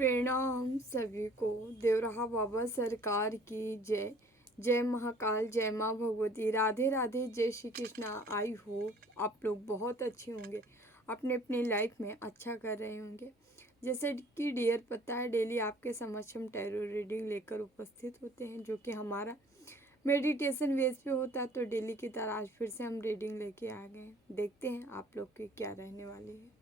प्रणाम सभी को। देवराहा बाबा सरकार की जय। जय महाकाल, जय माँ भगवती, राधे राधे, जय श्री कृष्णा। आई होप आप लोग बहुत अच्छे होंगे, अपने अपने लाइफ में अच्छा कर रहे होंगे। जैसे कि डियर पता है, डेली आपके समक्ष हम टैरो रीडिंग लेकर उपस्थित होते हैं, जो कि हमारा मेडिटेशन बेस पे होता है। तो डेली की तरह आज फिर से हम रीडिंग लेके आ गए हैं। देखते हैं आप लोग की क्या रहने वाली है।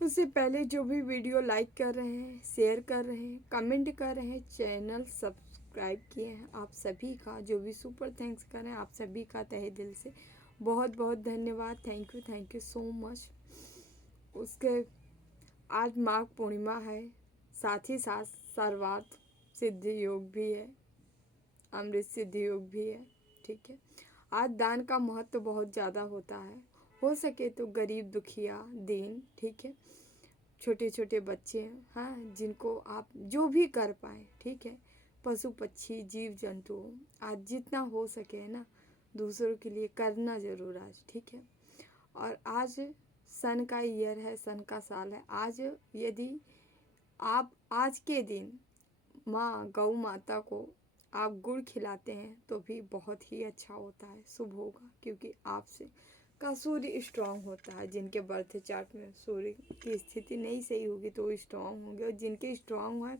उससे पहले जो भी वीडियो लाइक कर रहे हैं, शेयर कर रहे हैं, कमेंट कर रहे हैं, चैनल सब्सक्राइब किए हैं, आप सभी का, जो भी सुपर थैंक्स कर रहे हैं, आप सभी का तहे दिल से बहुत बहुत धन्यवाद। Thank you so much. उसके आज माघ पूर्णिमा है, साथ ही साथ सर्वार्थ सिद्धि योग भी है, अमृत सिद्धि योग भी है। ठीक है, आज दान का महत्व बहुत ज़्यादा होता है। हो सके तो गरीब, दुखिया, दीन, ठीक है, छोटे छोटे बच्चे, हाँ, जिनको आप जो भी कर पाए, ठीक है, पशु पक्षी, जीव जंतु, आज जितना हो सके है ना, दूसरों के लिए करना ज़रूर आज। ठीक है, और आज सन का ईयर है, सन का साल है। आज यदि आप आज के दिन माँ गौ माता को आप गुड़ खिलाते हैं तो भी बहुत ही अच्छा होता है, शुभ होगा, क्योंकि आपसे का सूर्य स्ट्रांग होता है। जिनके बर्थ चार्ट में सूर्य की स्थिति नहीं सही होगी तो वो स्ट्रांग होंगे, और जिनके स्ट्रांग है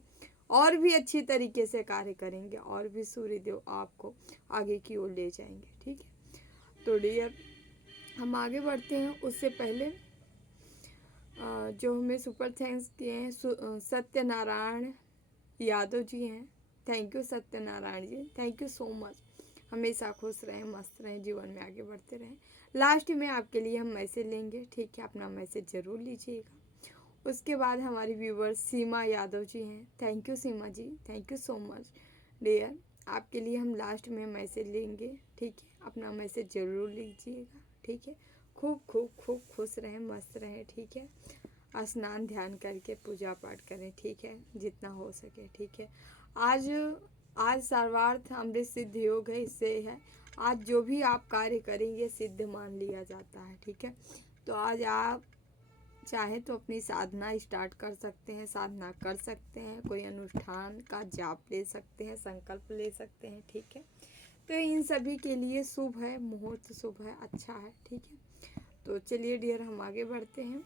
और भी अच्छी तरीके से कार्य करेंगे, और भी सूर्य देव आपको आगे की ओर ले जाएंगे। ठीक है, तो डियर हम आगे बढ़ते हैं। उससे पहले जो हमें सुपर थैंक्स किए हैं, सत्यनारायण यादव जी हैं। Thank you Satyanarayan ji, thank you so much. हमेशा खुश रहें, मस्त रहें, जीवन में आगे बढ़ते रहें। लास्ट में आपके लिए हम मैसेज लेंगे, ठीक है, अपना मैसेज ज़रूर लीजिएगा। उसके बाद हमारी व्यूवर्स सीमा यादव जी हैं। Thank you Seema ji, thank you so much dear. आपके लिए हम लास्ट में मैसेज लेंगे, ठीक है, अपना मैसेज ज़रूर लीजिएगा। ठीक है, खूब खूब खूब खुश रहें, मस्त रहें। ठीक है, स्नान ध्यान करके पूजा पाठ करें, ठीक है, जितना हो सके। ठीक है, आज सर्वार्थ अमृत सिद्ध योग है, इससे है आज जो भी आप कार्य करेंगे सिद्ध मान लिया जाता है। ठीक है, तो आज आप चाहे तो अपनी साधना स्टार्ट कर सकते हैं, साधना कर सकते हैं, कोई अनुष्ठान का जाप ले सकते हैं, संकल्प ले सकते हैं। ठीक है, तो इन सभी के लिए शुभ है, मुहूर्त शुभ है, अच्छा है। ठीक है, तो चलिए डियर हम आगे बढ़ते हैं।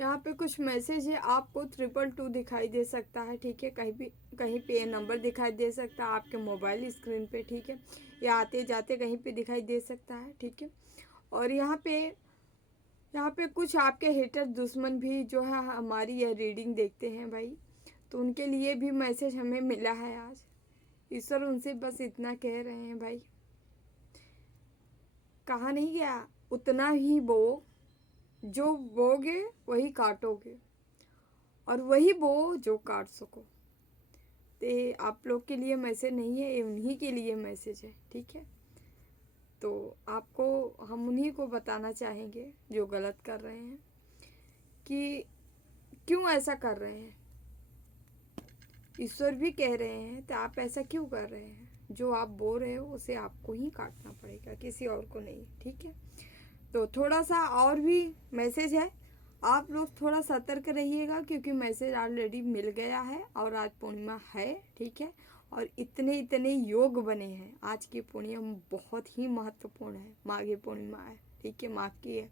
यहाँ पे कुछ मैसेज है, आपको 222 दिखाई दे सकता है। ठीक है, कहीं पे ये नंबर दिखाई दे सकता है आपके मोबाइल स्क्रीन पे। ठीक है, या आते जाते कहीं पे दिखाई दे सकता है। ठीक है, और यहाँ पे कुछ आपके हेटर दुश्मन भी जो है हमारी यह रीडिंग देखते हैं भाई, तो उनके लिए भी मैसेज हमें मिला है आज। ईश्वर उनसे बस इतना कह रहे हैं भाई, कहा नहीं गया, उतना ही बो, जो बोगे वही काटोगे, और वही बो जो काट सको। तो आप लोग के लिए मैसेज नहीं है, ये उन्हीं के लिए मैसेज है। ठीक है, तो आपको हम उन्हीं को बताना चाहेंगे जो गलत कर रहे हैं कि क्यों ऐसा कर रहे हैं। ईश्वर भी कह रहे हैं तो आप ऐसा क्यों कर रहे हैं। जो आप बोल रहे हो उसे आपको ही काटना पड़ेगा, किसी और को नहीं। ठीक है, तो थोड़ा सा और भी मैसेज है, आप लोग थोड़ा सतर्क रहिएगा, क्योंकि मैसेज ऑलरेडी मिल गया है और आज पूर्णिमा है। ठीक है, और इतने योग बने हैं। आज की पूर्णिमा बहुत ही महत्वपूर्ण है, माघी पूर्णिमा है। ठीक है, माघ की है,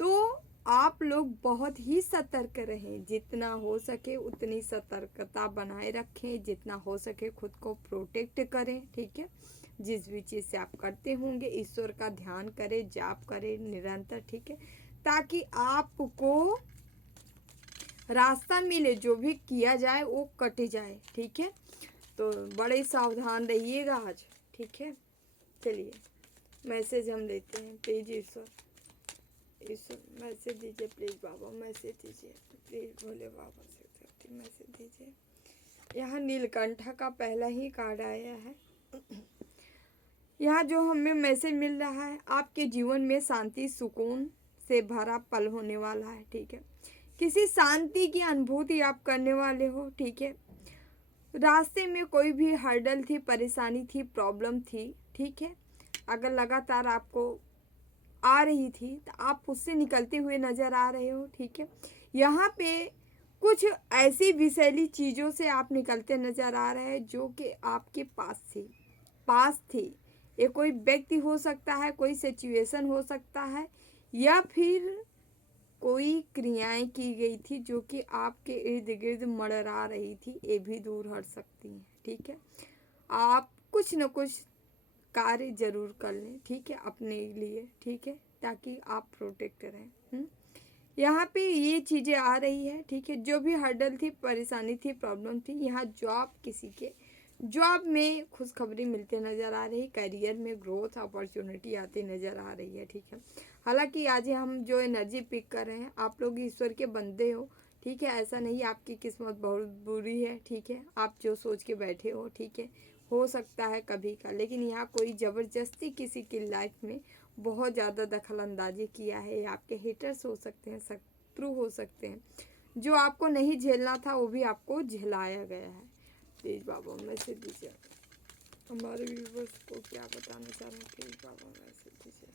तो आप लोग बहुत ही सतर्क रहें, जितना हो सके उतनी सतर्कता बनाए रखें, जितना हो सके खुद को प्रोटेक्ट करें। ठीक है, जिस भी चीज़ से आप करते होंगे ईश्वर का ध्यान करें, जाप करें निरंतर। ठीक है, ताकि आपको रास्ता मिले, जो भी किया जाए वो कट जाए। ठीक है, तो बड़े सावधान रहिएगा आज। ठीक है, चलिए मैसेज हम लेते हैं। प्लीज ईश्वर मैसेज दीजिए, प्लीज बाबा मैसेज दीजिए, प्लीज भोले बाबा से मैसेज दीजिए। यहाँ नीलकंठा का पहला ही कार्ड आया है। यहाँ जो हमें मैसेज मिल रहा है, आपके जीवन में शांति सुकून से भरा पल होने वाला है। ठीक है, किसी शांति की अनुभूति आप करने वाले हो। ठीक है, रास्ते में कोई भी हर्डल थी, परेशानी थी, प्रॉब्लम थी। ठीक है, अगर लगातार आपको आ रही थी तो आप उससे निकलते हुए नज़र आ रहे हो। ठीक है, यहाँ पे कुछ ऐसी विषैली चीज़ों से आप निकलते नज़र आ रहे हैं जो कि आपके पास थी। ये कोई व्यक्ति हो सकता है, कोई सिचुएशन हो सकता है, या फिर कोई क्रियाएं की गई थी जो कि आपके इर्द गिर्द मंडरा रही थी, ये भी दूर हट सकती हैं। ठीक है, आप कुछ न कुछ कार्य जरूर कर लें, ठीक है, अपने लिए। ठीक है, ताकि आप प्रोटेक्ट रहें। यहाँ पे ये चीज़ें आ रही है। ठीक है, जो भी हर्डल थी, परेशानी थी, प्रॉब्लम थी, यहाँ किसी के जॉब में खुशखबरी मिलते नज़र आ रही, करियर में ग्रोथ अपॉर्चुनिटी आती नज़र आ रही है। ठीक है, हालांकि आज हम जो एनर्जी पिक कर रहे हैं, आप लोग ईश्वर के बंदे हो। ठीक है, ऐसा नहीं आपकी किस्मत बहुत बुरी है। ठीक है, आप जो सोच के बैठे हो, ठीक है, हो सकता है कभी का, लेकिन यहाँ कोई ज़बरदस्ती किसी की लाइफ में बहुत ज़्यादा दखल अंदाजी किया है। आपके हेटर्स हो सकते हैं, शत्रु हो सकते हैं, जो आपको नहीं झेलना था वो भी आपको झेलाया गया है। प्लीज़ बाबा मैसेज दीजिए, हमारे व्यूवर्स को क्या बताना चाह रहे हैं, प्लीज़ बाबा मैसेज दीजिए।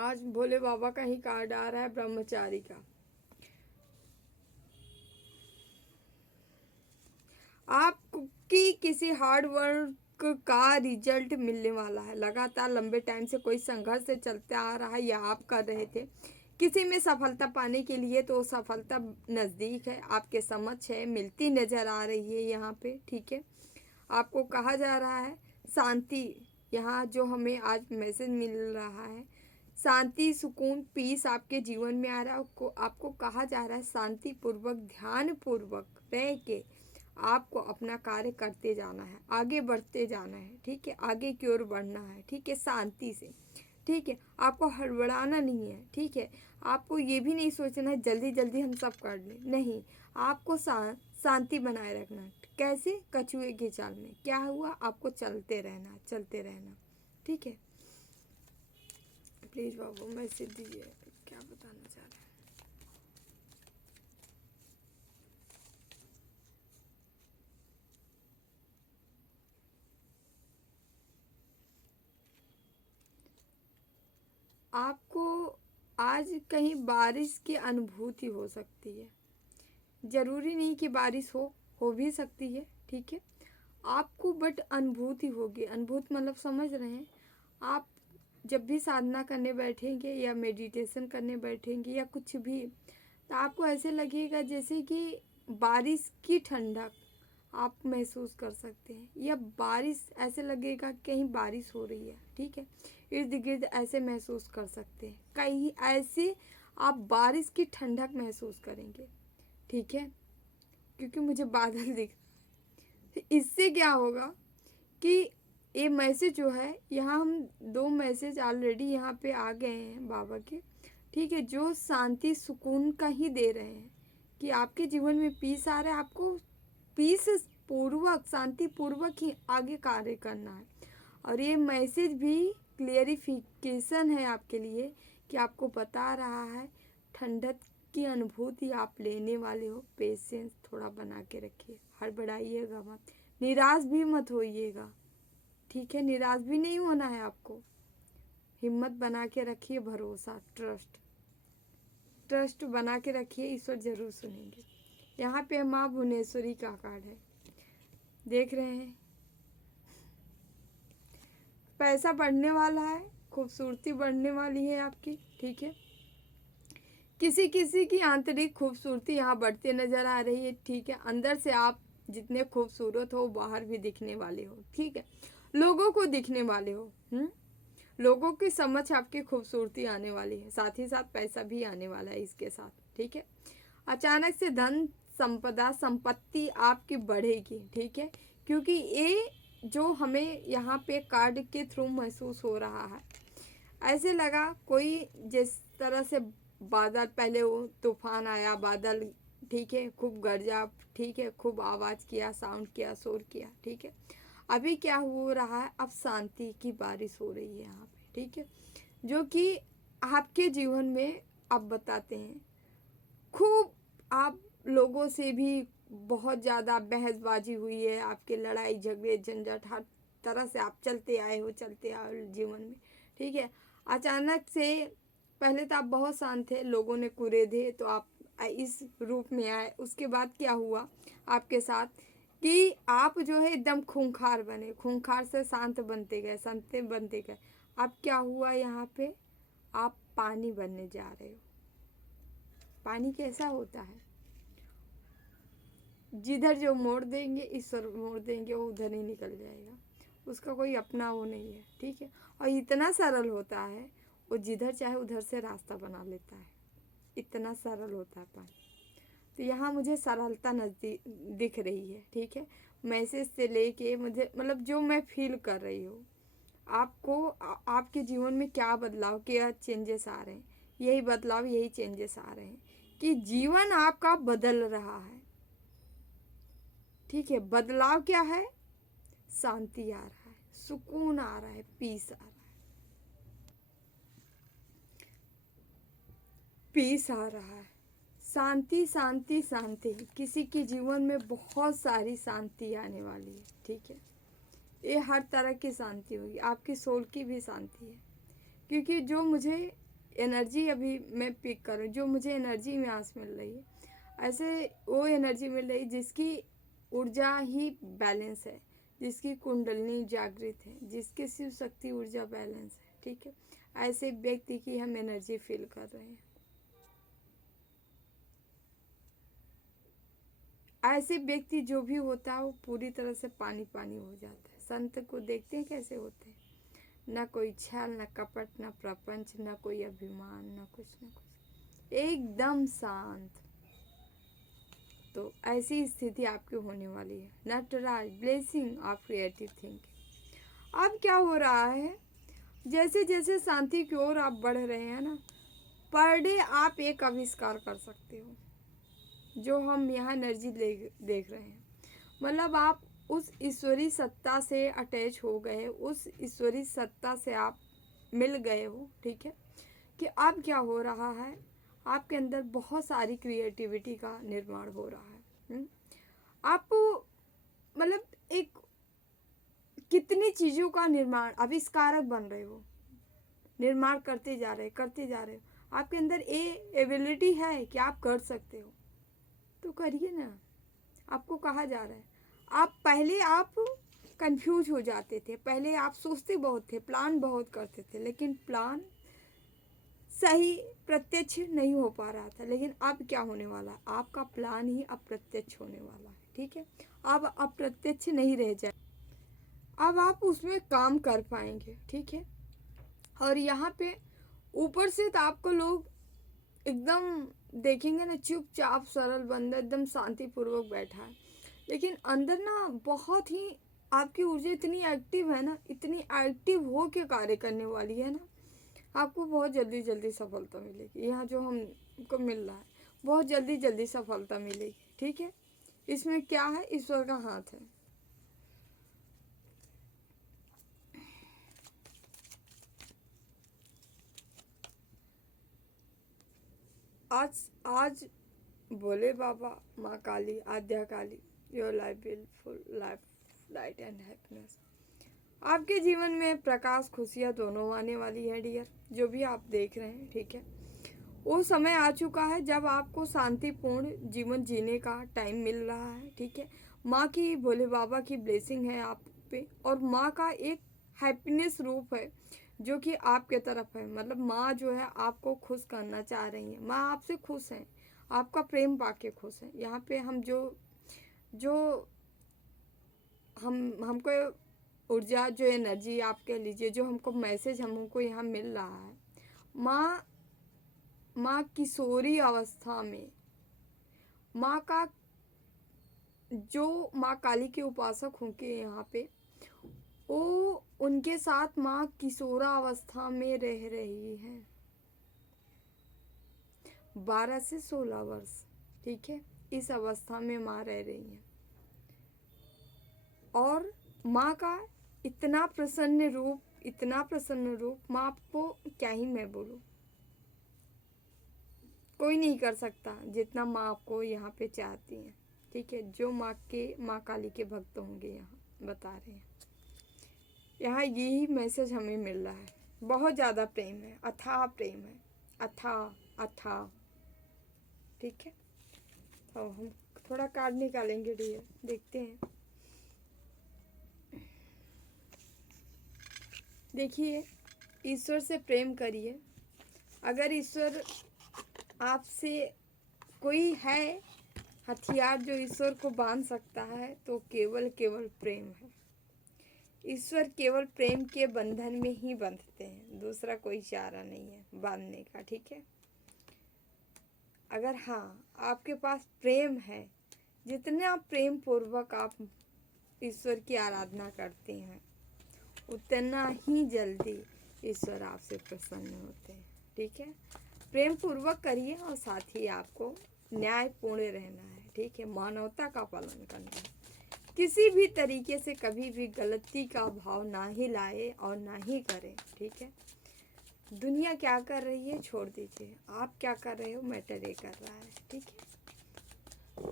आज भोले बाबा का ही कार्ड आ रहा है, ब्रह्मचारी का। आपकी किसी हार्ड वर्क का रिजल्ट मिलने वाला है। लगातार लंबे टाइम से कोई संघर्ष से चलते आ रहा है या आप कर रहे थे किसी में सफलता पाने के लिए, तो सफलता नज़दीक है, आपके समक्ष है, मिलती नज़र आ रही है यहाँ पे। ठीक है, आपको कहा जा रहा है शांति, यहाँ जो हमें आज मैसेज मिल रहा है, शांति, सुकून, पीस आपके जीवन में आ रहा है। आपको कहा जा रहा है शांति पूर्वक, ध्यान पूर्वक रह के आपको अपना कार्य करते जाना है, आगे बढ़ते जाना है। ठीक है, आगे की ओर बढ़ना है। ठीक है, शांति से। ठीक है, आपको हड़बड़ाना नहीं है। ठीक है, आपको ये भी नहीं सोचना है जल्दी जल्दी हम सब कर लें, नहीं, आपको शांति बनाए रखना है। कैसे? कछुए की चाल में क्या हुआ, आपको चलते रहना, चलते रहना। ठीक है, प्लीज़ बाबू मैसेज दीजिए, क्या बताना चाह रहे हैं। आपको आज कहीं बारिश की अनुभूति हो सकती है, ज़रूरी नहीं कि बारिश हो भी सकती है। ठीक है, आपको बट अनुभूति होगी। अनुभूति मतलब समझ रहे हैं आप, जब भी साधना करने बैठेंगे या मेडिटेशन करने बैठेंगे या कुछ भी, तो आपको ऐसे लगेगा जैसे कि बारिश की ठंडक आप महसूस कर सकते हैं, या बारिश ऐसे लगेगा कहीं बारिश हो रही है। ठीक है, इर्द गिर्द ऐसे महसूस कर सकते हैं, कहीं ऐसे आप बारिश की ठंडक महसूस करेंगे। ठीक है, क्योंकि मुझे बादल दिख, इससे क्या होगा कि ये मैसेज जो है, यहाँ हम 2 मैसेज ऑलरेडी यहाँ पे आ गए हैं बाबा के। ठीक है, जो शांति सुकून का ही दे रहे हैं कि आपके जीवन में पीस आ रहा है, आपको पीस पूर्वक, शांति पूर्वक ही आगे कार्य करना है। और ये मैसेज भी क्लियरिफिकेशन है आपके लिए कि आपको बता रहा है ठंडक की अनुभूति आप लेने वाले हो। पेशेंस थोड़ा बना के रखिए, हड़बड़ाइएगा मत, निराश भी मत होइएगा। ठीक है, निराश भी नहीं होना है आपको, हिम्मत बना के रखिए, भरोसा, ट्रस्ट बना के रखिए, ईश्वर जरूर सुनेंगे। यहाँ पे माँ भुवनेश्वरी का कार्ड है, देख रहे हैं, पैसा बढ़ने वाला है, खूबसूरती बढ़ने वाली है आपकी। ठीक है, किसी किसी की आंतरिक खूबसूरती यहाँ बढ़ती नज़र आ रही है। ठीक है, अंदर से आप जितने खूबसूरत हो बाहर भी दिखने वाले हो। ठीक है, लोगों को दिखने वाले हो। लोगों की समझ आपकी खूबसूरती आने वाली है, साथ ही साथ पैसा भी आने वाला है इसके साथ। ठीक है, अचानक से धन संपदा संपत्ति आपकी बढ़ेगी। ठीक है, क्योंकि ये जो हमें यहाँ पे कार्ड के थ्रू महसूस हो रहा है, ऐसे लगा कोई जिस तरह से बादल, पहले वो तूफान आया, बादल, ठीक है, खूब गरजा, ठीक है, खूब आवाज़ किया, साउंड किया, शोर किया। ठीक है, अभी क्या हो रहा है, अब शांति की बारिश हो रही है यहाँ पे। ठीक है, जो कि आपके जीवन में अब बताते हैं, खूब आप लोगों से भी बहुत ज़्यादा बहसबाजी हुई है, आपके लड़ाई झगड़े झंझट हर तरह से आप चलते आए हो जीवन में, ठीक है। अचानक से पहले तो आप बहुत शांत थे, लोगों ने कुरेदे तो आप इस रूप में आए। उसके बाद क्या हुआ आपके साथ कि आप जो है एकदम खूंखार बने, खूंखार से शांत बनते गए, शांत बनते गए। अब क्या हुआ यहाँ पे, आप पानी बनने जा रहे हो। पानी कैसा होता है, जिधर जो मोड़ देंगे, ईश्वर मोड़ देंगे, वो उधर ही निकल जाएगा, उसका कोई अपना वो नहीं है, ठीक है। और इतना सरल होता है, वो जिधर चाहे उधर से रास्ता बना लेता है, इतना सरल होता है पानी। तो यहाँ मुझे सरलता नज़दीक दिख रही है, ठीक है। मैसेज से लेके मुझे मतलब जो मैं फील कर रही हूँ, आपको आपके जीवन में क्या बदलाव, क्या चेंजेस आ रहे हैं, यही बदलाव, यही चेंजेस आ रहे हैं कि जीवन आपका बदल रहा है, ठीक है। बदलाव क्या है, शांति आ रहा है, सुकून आ रहा है, पीस आ रहा है, पीस आ रहा है, शांति शांति शांति। किसी के जीवन में बहुत सारी शांति आने वाली है, ठीक है। ये हर तरह की शांति होगी, आपकी सोल की भी शांति है। क्योंकि जो मुझे एनर्जी अभी मैं पिक कर रही हूँ, जो मुझे एनर्जी में आस मिल रही है, ऐसे वो एनर्जी मिल रही जिसकी ऊर्जा ही बैलेंस है, जिसकी कुंडलनी जागृत है, जिसकी शिव शक्ति ऊर्जा बैलेंस है, ठीक है। ऐसे व्यक्ति की हम एनर्जी फील कर रहे हैं। ऐसे व्यक्ति जो भी होता है वो पूरी तरह से पानी पानी हो जाता है। संत को देखते हैं कैसे होते हैं, न कोई छल, न कपट, न प्रपंच, न कोई अभिमान, न कुछ, एकदम शांत। तो ऐसी स्थिति आपकी होने वाली है। Nataraj blessing of creative thinking. अब क्या हो रहा है, जैसे जैसे शांति की ओर आप बढ़ रहे हैं ना, पर डे आप एक आविष्कार कर सकते हो, जो हम यहाँ एनर्जी देख रहे हैं। मतलब आप उस ईश्वरी सत्ता से अटैच हो गए, उस ईश्वरी सत्ता से आप मिल गए हो, ठीक है। कि अब क्या हो रहा है, आपके अंदर बहुत सारी क्रिएटिविटी का निर्माण हो रहा है। आप मतलब एक कितनी चीज़ों का निर्माण, आविष्कारक बन रहे हो, निर्माण करते जा रहे हो। आपके अंदर ये एबिलिटी है कि आप कर सकते हो, तो करिए ना। आपको कहा जा रहा है, आप कंफ्यूज हो जाते थे, पहले आप सोचते बहुत थे, प्लान बहुत करते थे, लेकिन प्लान सही प्रत्यक्ष नहीं हो पा रहा था। लेकिन अब क्या होने वाला है, आपका प्लान ही अप्रत्यक्ष होने वाला है, ठीक है। अब अप्रत्यक्ष नहीं रह जाए, अब आप उसमें काम कर पाएंगे, ठीक है। और यहाँ पे ऊपर से तो आपको लोग एकदम देखेंगे ना, चुपचाप सरल बंदा एकदम शांतिपूर्वक बैठा है, लेकिन अंदर ना बहुत ही आपकी ऊर्जा इतनी एक्टिव है ना, इतनी एक्टिव हो के कार्य करने वाली है ना, आपको बहुत जल्दी जल्दी सफलता मिलेगी। यहाँ जो हमको मिल रहा है, बहुत जल्दी जल्दी सफलता मिलेगी, ठीक है। इसमें क्या है, ईश्वर का हाथ है। आज बोले बाबा, माँ Kali, Adya Kali, your life will full life light and happiness. आपके जीवन में प्रकाश, खुशियाँ दोनों आने वाली है डियर, जो भी आप देख रहे हैं, ठीक है। वो समय आ चुका है जब आपको शांतिपूर्ण जीवन जीने का टाइम मिल रहा है, ठीक है। माँ की, भोले बाबा की ब्लेसिंग है आप पे, और माँ का एक हैप्पीनेस रूप है जो कि आपके तरफ है। मतलब माँ जो है आपको खुश करना चाह रही है, माँ आपसे खुश हैं, आपका प्रेम पाके खुश हैं। यहाँ पे हम जो जो हमको ऊर्जा, जो एनर्जी आप कह लीजिए, जो हमको मैसेज हमको यहाँ मिल रहा है, माँ किशोरी अवस्था में, माँ का जो माँ काली के उपासक होंगे यहाँ पे, वो उनके साथ माँ किशोरा अवस्था में रह रही है, 12 से 16 वर्ष, ठीक है। इस अवस्था में माँ रह रही है, और माँ का इतना प्रसन्न रूप, माँ आपको क्या ही मैं बोलूँ, कोई नहीं कर सकता जितना माँ आपको यहाँ पे चाहती हैं, ठीक है। जो माँ काली के भक्त होंगे यहाँ बता रहे हैं, यहाँ यही मैसेज हमें मिल रहा है, बहुत ज़्यादा प्रेम है, अथाह प्रेम है, अथाह अथाह। ठीक है, तो हम थोड़ा कार्ड निकालेंगे डियर, देखते हैं। देखिए, ईश्वर से प्रेम करिए। अगर ईश्वर आपसे कोई है हथियार जो ईश्वर को बांध सकता है तो केवल प्रेम है। ईश्वर केवल प्रेम के बंधन में ही बंधते हैं, दूसरा कोई चारा नहीं है बांधने का। ठीक है, अगर हाँ आपके पास प्रेम है, जितना प्रेम पूर्वक आप ईश्वर की आराधना करते हैं उतना ही जल्दी ईश्वर आपसे प्रसन्न होते हैं। ठीक है, प्रेम पूर्वक करिए और साथ ही आपको न्यायपूर्ण रहना है। ठीक है, मानवता का पालन करना है, किसी भी तरीके से कभी भी गलती का भाव ना ही लाए और ना ही करें। ठीक है, दुनिया क्या कर रही है छोड़ दीजिए, आप क्या कर रहे हो मैटर ये कर रहा है। ठीक है,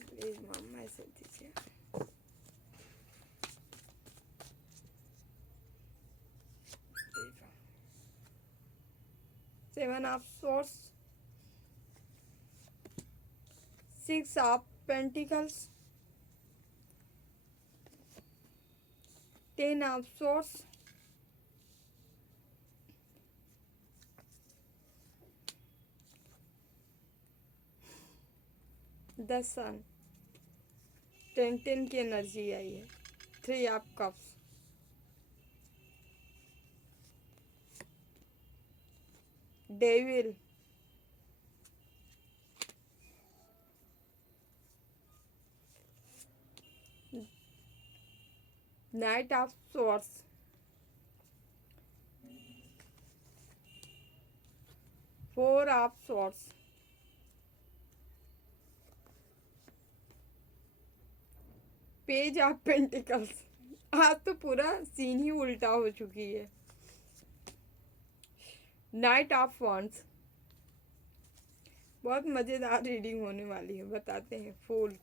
प्लीज मम्मा मैसेज दीजिए। Seven of swords, 6 of pentacles, 10 of swords, the sun, 10 की एनर्जी आई है, 3 of cups, devil, knight of swords, 4 of swords, page of pentacles. आज तो पूरा सीन ही उल्टा हो चुकी है। नाइट ऑफ वॉन्ड्स, बहुत मजेदार रीडिंग होने वाली है, बताते हैं। फूल,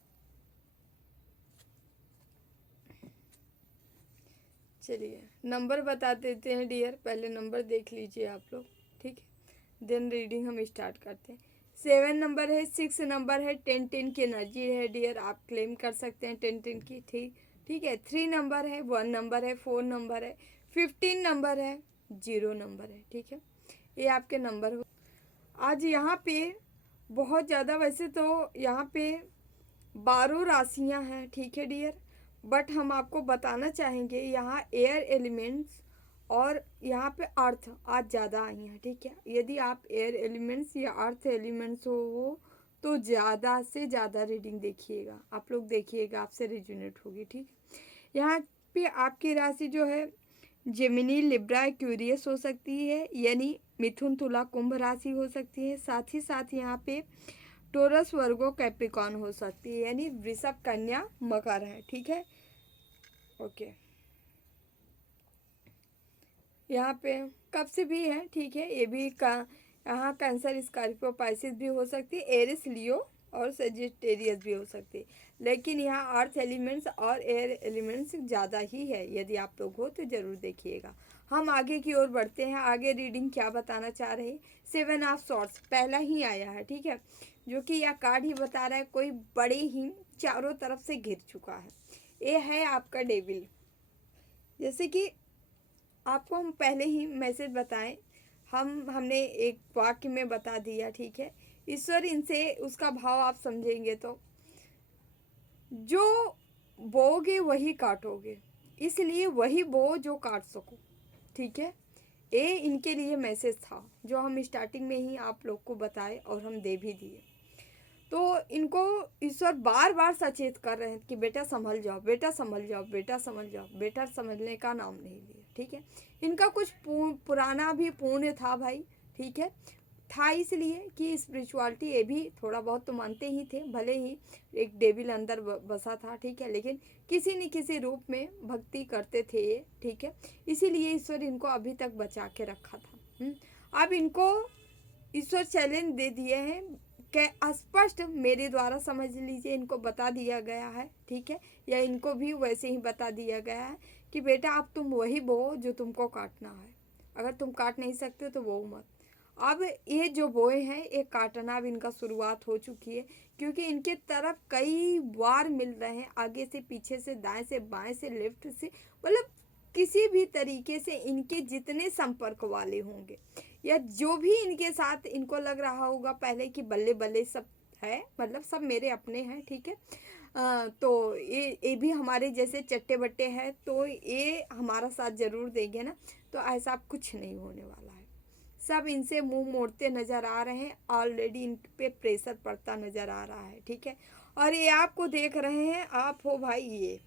चलिए नंबर बता देते हैं डियर, पहले नंबर देख लीजिए आप लोग। ठीक है, देन रीडिंग हम स्टार्ट करते हैं। 7 नंबर है, 6 नंबर है, 10 की एनर्जी है डियर, आप क्लेम कर सकते हैं 10 की। ठीक है, 3 नंबर है, 1 नंबर है, 4 नंबर है, 15 नंबर है, 0 नंबर है। ठीक है, ये आपके नंबर हो। आज यहाँ पे बहुत ज़्यादा, वैसे तो यहाँ पे 12 राशियाँ हैं। ठीक है डियर, बट हम आपको बताना चाहेंगे यहाँ एयर एलिमेंट्स और यहाँ पे अर्थ आज ज़्यादा आई हैं। ठीक है, यदि आप एयर एलिमेंट्स या अर्थ एलिमेंट्स हो तो ज़्यादा से ज़्यादा रीडिंग देखिएगा, आप लोग देखिएगा, आपसे रिजोनेट होगी। ठीक, यहाँ पे आपकी राशि जो है जेमिनी, लिब्रा, एक्वेरियस हो सकती है, यानी मिथुन, तुला, कुंभ राशि हो सकती है। साथ ही साथ यहाँ पे टोरस, वर्गो, कैप्रिकॉर्न हो सकती है, यानी वृषभ, कन्या, मकर है। ठीक है, ओके, यहाँ पे कब से भी है। ठीक है, ये भी का यहाँ कैंसर, स्कॉर्पियो, पाइसिस भी हो सकती है, एरिस, लियो और सेजिटेरियस भी हो सकती है, लेकिन यहाँ अर्थ एलिमेंट्स और एयर एलिमेंट्स ज़्यादा ही है। यदि आप लोग हो तो ज़रूर देखिएगा। हम आगे की ओर बढ़ते हैं, आगे रीडिंग क्या बताना चाह रहे हैं। 7 ऑफ सॉर्ड्स पहला ही आया है। ठीक है, जो कि यह कार्ड ही बता रहा है कोई बड़े ही चारों तरफ से घिर चुका है। ये है आपका डेविल। जैसे कि आपको हम पहले ही मैसेज बताएं, हमने एक वाक्य में बता दिया। ठीक है, ईश्वर इनसे उसका भाव आप समझेंगे तो जो बोओगे वही काटोगे, इसलिए वही बो जो काट सको। ठीक है, ये इनके लिए मैसेज था जो हम स्टार्टिंग में ही आप लोग को बताए और हम दे भी दिए। तो इनको ईश्वर बार बार सचेत कर रहे हैं कि बेटा संभल जाओ, बेटा संभल जाओ, बेटा संभल जाओ। बेटा समझने का नाम नहीं लिया। ठीक है, इनका कुछ पुराना भी पुण्य था भाई। ठीक है, था इसलिए कि स्पिरिचुअलिटी ये भी थोड़ा बहुत तो मानते ही थे, भले ही एक डेविल अंदर बसा था। ठीक है, लेकिन किसी न किसी रूप में भक्ति करते थे ये। ठीक है, इसीलिए ईश्वर इनको अभी तक बचा के रखा था। अब इनको ईश्वर चैलेंज दे दिए हैं स्पष्ट मेरे द्वारा समझ लीजिए, इनको बता दिया गया है, ठीक है, या इनको भी वैसे ही बता दिया गया है कि बेटा अब तुम वही बो जो तुमको काटना है, अगर तुम काट नहीं सकते तो वो मत। अब ये जो बोए हैं ये काटना अब इनका शुरुआत हो चुकी है, क्योंकि इनके तरफ कई बार मिल रहे हैं, आगे से, पीछे से, दाएं से, बाएं से, लेफ्ट से, मतलब किसी भी तरीके से इनके जितने संपर्क वाले होंगे या जो भी इनके साथ इनको लग रहा होगा पहले कि बल्ले बल्ले सब है, मतलब सब मेरे अपने हैं, ठीक है, तो ये भी हमारे जैसे चट्टे बट्टे हैं, तो ये हमारा साथ ज़रूर देंगे ना, तो ऐसा कुछ नहीं होने वाला है। सब इनसे मुंह मोड़ते नज़र आ रहे हैं, ऑलरेडी इन पे प्रेशर पड़ता नज़र आ रहा है, ठीक है। और ये आपको देख रहे हैं, आप हो भाई ये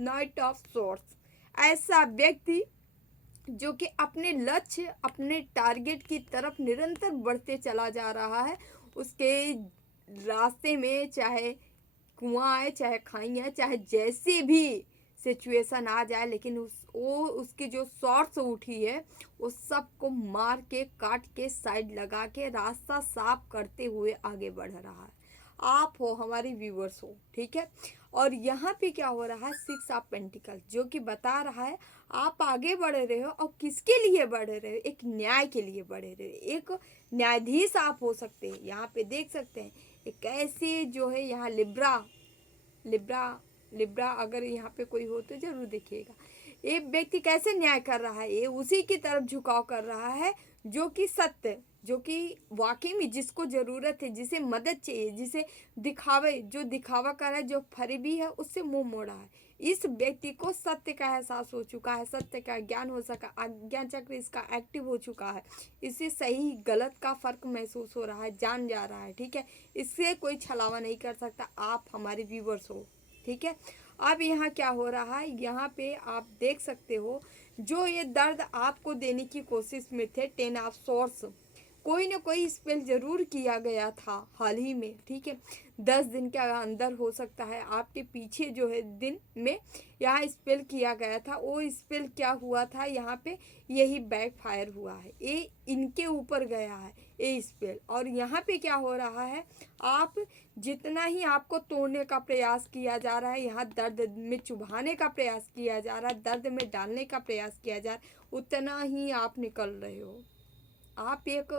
नाइट ऑफ सोर्स, ऐसा व्यक्ति जो कि अपने लक्ष्य, अपने टारगेट की तरफ निरंतर बढ़ते चला जा रहा है। उसके रास्ते में चाहे कुआं आए, चाहे खाई आए, चाहे जैसी भी सिचुएशन आ जाए, लेकिन उसकी जो शॉर्ट्स उठी है उस सब को मार के, काट के, साइड लगा के रास्ता साफ करते हुए आगे बढ़ रहा है। आप हो, हमारी व्यूवर्स हो, ठीक है। और यहाँ पे क्या हो रहा है, 6 ऑफ पेंटिकल जो कि बता रहा है आप आगे बढ़ रहे हो, और किसके लिए बढ़ रहे हो, एक न्याय के लिए बढ़ रहे हो, एक न्यायाधीश आप हो सकते हैं। यहाँ पे देख सकते हैं एक ऐसे जो है, यहाँ लिब्रा लिब्रा लिब्रा अगर यहाँ पे कोई हो तो जरूर देखिएगा। एक व्यक्ति कैसे न्याय कर रहा है, ये उसी की तरफ झुकाव कर रहा है जो कि सत्य, जो कि वाकई में जिसको ज़रूरत है, जिसे मदद चाहिए, जिसे दिखावे, जो दिखावा कर रहा है, जो फरेबी है, उससे मुंह मोड़ा है। इस व्यक्ति को सत्य का एहसास हो चुका है, सत्य का ज्ञान हो सका, अज्ञान चक्र इसका एक्टिव हो चुका है, इससे सही गलत का फ़र्क महसूस हो रहा है, जान जा रहा है, ठीक है। इससे कोई छलावा नहीं कर सकता। आप हमारे व्यूवर्स हो, ठीक है। अब यहाँ क्या हो रहा है, यहाँ पे आप देख सकते हो जो ये दर्द आपको देने की कोशिश में थे, 10 ऑफ सोर्स, कोई ना कोई स्पेल जरूर किया गया था हाल ही में, ठीक है। 10 दिन के अंदर हो सकता है, आपके पीछे जो है दिन में यहाँ स्पेल किया गया था। वो स्पेल क्या हुआ था, यहाँ पे यही बैक फायर हुआ है, ये इनके ऊपर गया है ये स्पेल। और यहाँ पे क्या हो रहा है, आप जितना ही आपको तोड़ने का प्रयास किया जा रहा है, यहाँ दर्द में चुभाने का प्रयास किया जा रहा है, दर्द में डालने का प्रयास किया जा रहा है, उतना ही आप निकल रहे हो। आप एक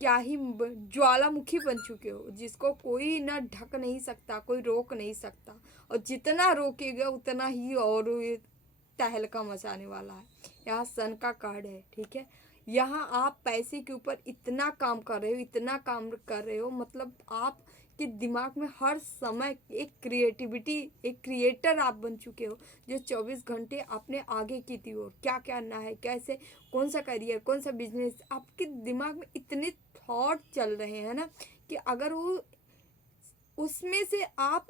क्या ही ज्वालामुखी बन चुके हो, जिसको कोई ना ढक नहीं सकता, कोई रोक नहीं सकता, और जितना रोकेगा उतना ही और तहलका मचाने वाला है। यहाँ सन का कार्ड है, ठीक है। यहाँ आप पैसे के ऊपर इतना काम कर रहे हो, इतना काम कर रहे हो, मतलब आप कि दिमाग में हर समय एक क्रिएटिविटी, एक क्रिएटर आप बन चुके हो, जो 24 घंटे अपने आगे की थी ओर क्या करना है, कैसे, कौन सा करियर, कौन सा बिजनेस, आपके दिमाग में इतने थॉट चल रहे हैं ना कि अगर वो उसमें से आप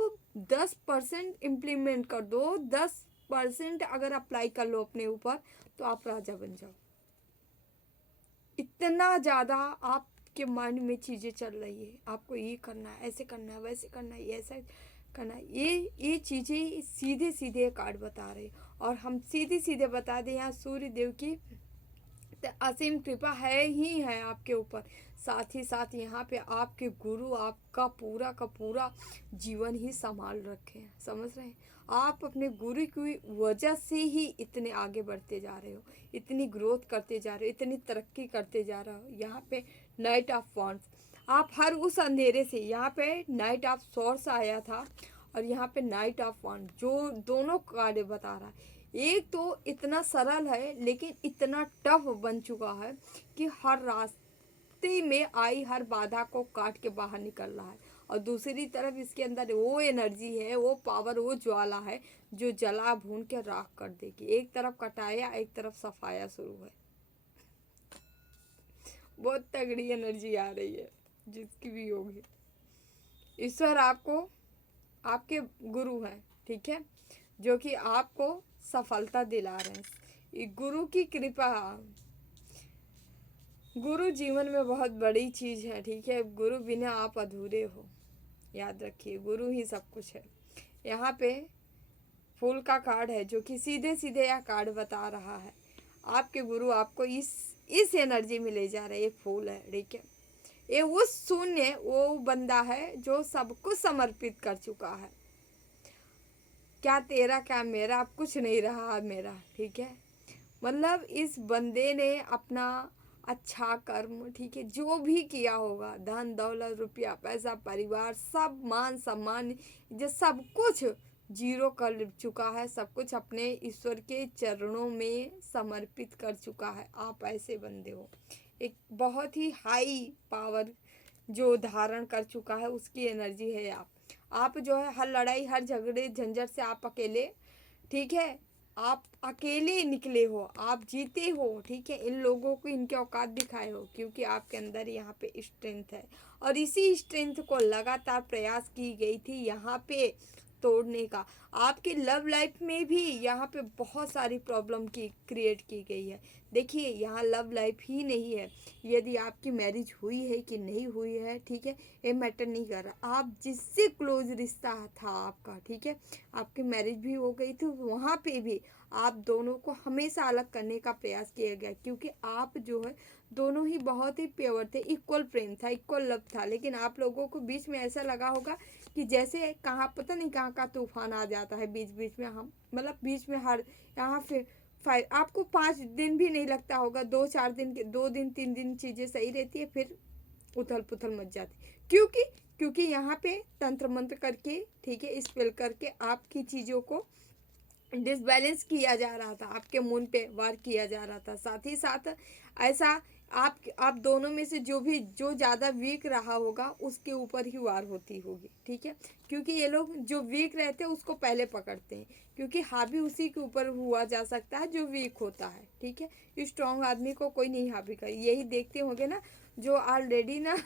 10% इम्प्लीमेंट कर दो, 10% अगर अप्लाई कर लो अपने ऊपर, तो आप राजा बन जाओ। इतना ज़्यादा आपके माइंड में चीज़ें चल रही है, आपको ये करना है, ऐसे करना है, वैसे करना है, ऐसा करना है, ये चीज़ें सीधे सीधे कार्ड बता रहे। और हम सीधे सीधे बता दें, यहाँ सूर्य देव की असीम कृपा है ही है आपके ऊपर। साथ ही साथ यहाँ पे आपके गुरु आपका पूरा का पूरा जीवन ही संभाल रखे हैं, समझ रहे हैं। आप अपने गुरु की वजह से ही इतने आगे बढ़ते जा रहे हो, इतनी ग्रोथ करते जा रहे हो, इतनी तरक्की करते जा रहे हो। यहाँ पे नाइट ऑफ वॉन्ड्स, आप हर उस अंधेरे से, यहाँ पे नाइट ऑफ सोर्स आया था और यहाँ पे नाइट ऑफ वॉन्ड, जो दोनों कार्ड बता रहा है। एक तो इतना सरल है लेकिन इतना टफ बन चुका है कि हर रास्ते में आई हर बाधा को काट के बाहर निकल रहा है। और दूसरी तरफ इसके अंदर वो एनर्जी है, वो पावर, वो ज्वाला है जो जला भून के राख कर देगी। एक तरफ कटाया, एक तरफ सफाया शुरू है। बहुत तगड़ी एनर्जी आ रही है, जिसकी भी होगी। ईश्वर आपको, आपके गुरु हैं, ठीक है, जो कि आपको सफलता दिला रहे हैं। ये गुरु की कृपा, गुरु जीवन में बहुत बड़ी चीज़ है, ठीक है। गुरु बिना आप अधूरे हो, याद रखिए, गुरु ही सब कुछ है। यहाँ पे फूल का कार्ड है जो कि सीधे सीधे यह कार्ड बता रहा है आपके गुरु आपको इस एनर्जी में ले जा रहे हैं। ये फूल है, ठीक है। ये वो शून्य वो बंदा है जो सब कुछ समर्पित कर चुका है। क्या तेरा क्या मेरा, अब कुछ नहीं रहा मेरा, ठीक है। मतलब इस बंदे ने अपना अच्छा कर्म, ठीक है, जो भी किया होगा, धन दौलत रुपया पैसा परिवार सब मान सम्मान जो सब कुछ जीरो कर चुका है, सब कुछ अपने ईश्वर के चरणों में समर्पित कर चुका है। आप ऐसे बंदे हो, एक बहुत ही हाई पावर जो धारण कर चुका है उसकी एनर्जी है आप जो है हर लड़ाई हर झगड़े झंझट से आप अकेले, ठीक है, आप अकेले निकले हो, आप जीते हो, ठीक है। इन लोगों को इनके औकात दिखाए हो क्योंकि आपके अंदर यहाँ पे स्ट्रेंथ है और इसी स्ट्रेंथ को लगातार प्रयास की गई थी यहाँ पे तोड़ने का। आपके लव लाइफ में भी यहाँ पे बहुत सारी प्रॉब्लम की क्रिएट की गई है। देखिए यहाँ लव लाइफ ही नहीं है, यदि आपकी मैरिज हुई है कि नहीं हुई है, ठीक है, ये मैटर नहीं कर रहा। आप जिससे क्लोज रिश्ता था आपका, ठीक है, आपकी मैरिज भी हो गई थी, वहाँ पे भी आप दोनों को हमेशा अलग करने का प्रयास किया गया क्योंकि आप जो है दोनों ही बहुत ही प्योर थे, इक्वल प्रेम था, इक्वल लव था। लेकिन आप लोगों को बीच में ऐसा लगा होगा कि जैसे कहाँ पता नहीं कहाँ का तूफान आ जाता है बीच बीच में, हम मतलब बीच में हर यहाँ फिर आपको 5 दिन भी नहीं लगता होगा, 2-4 दिन के 2 दिन 3 दिन चीज़ें सही रहती है, फिर उथल पुथल मच जाती। क्योंकि यहाँ पे तंत्र मंत्र करके, ठीक है, स्पेल करके आपकी चीज़ों को डिसबैलेंस किया जा रहा था, आपके मून पे वार किया जा रहा था। साथ ही साथ ऐसा आप दोनों में से जो ज़्यादा वीक रहा होगा उसके ऊपर ही वार होती होगी, ठीक है। क्योंकि ये लोग जो वीक रहते हैं उसको पहले पकड़ते हैं क्योंकि हावी उसी के ऊपर हुआ जा सकता है जो वीक होता है, ठीक है। स्ट्रॉन्ग आदमी को कोई नहीं हावी कर, यही देखते होंगे ना जो ऑलरेडी ना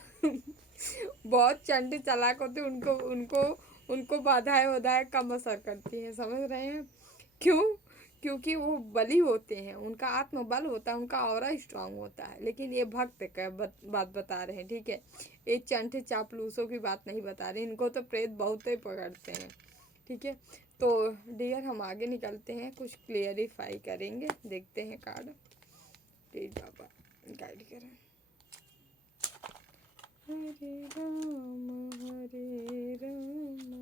बहुत चंड चालाक होते उनको उनको उनको बाधाएं वधाएं कम असर करती हैं, समझ रहे हैं क्यों? क्योंकि वो बली होते हैं, उनका आत्मबल होता है, उनका ऑरा स्ट्रांग होता है। लेकिन ये भक्त का बात बता रहे हैं, ठीक है, ये चंट चापलूसों की बात नहीं बता रहे, इनको तो प्रेत बहुत ही पकड़ते हैं, ठीक है। तो डियर हम आगे निकलते हैं, कुछ क्लियरिफाई करेंगे, देखते हैं कार्ड, प्लीज बाबा गाइड करें। हरे राम हरे राम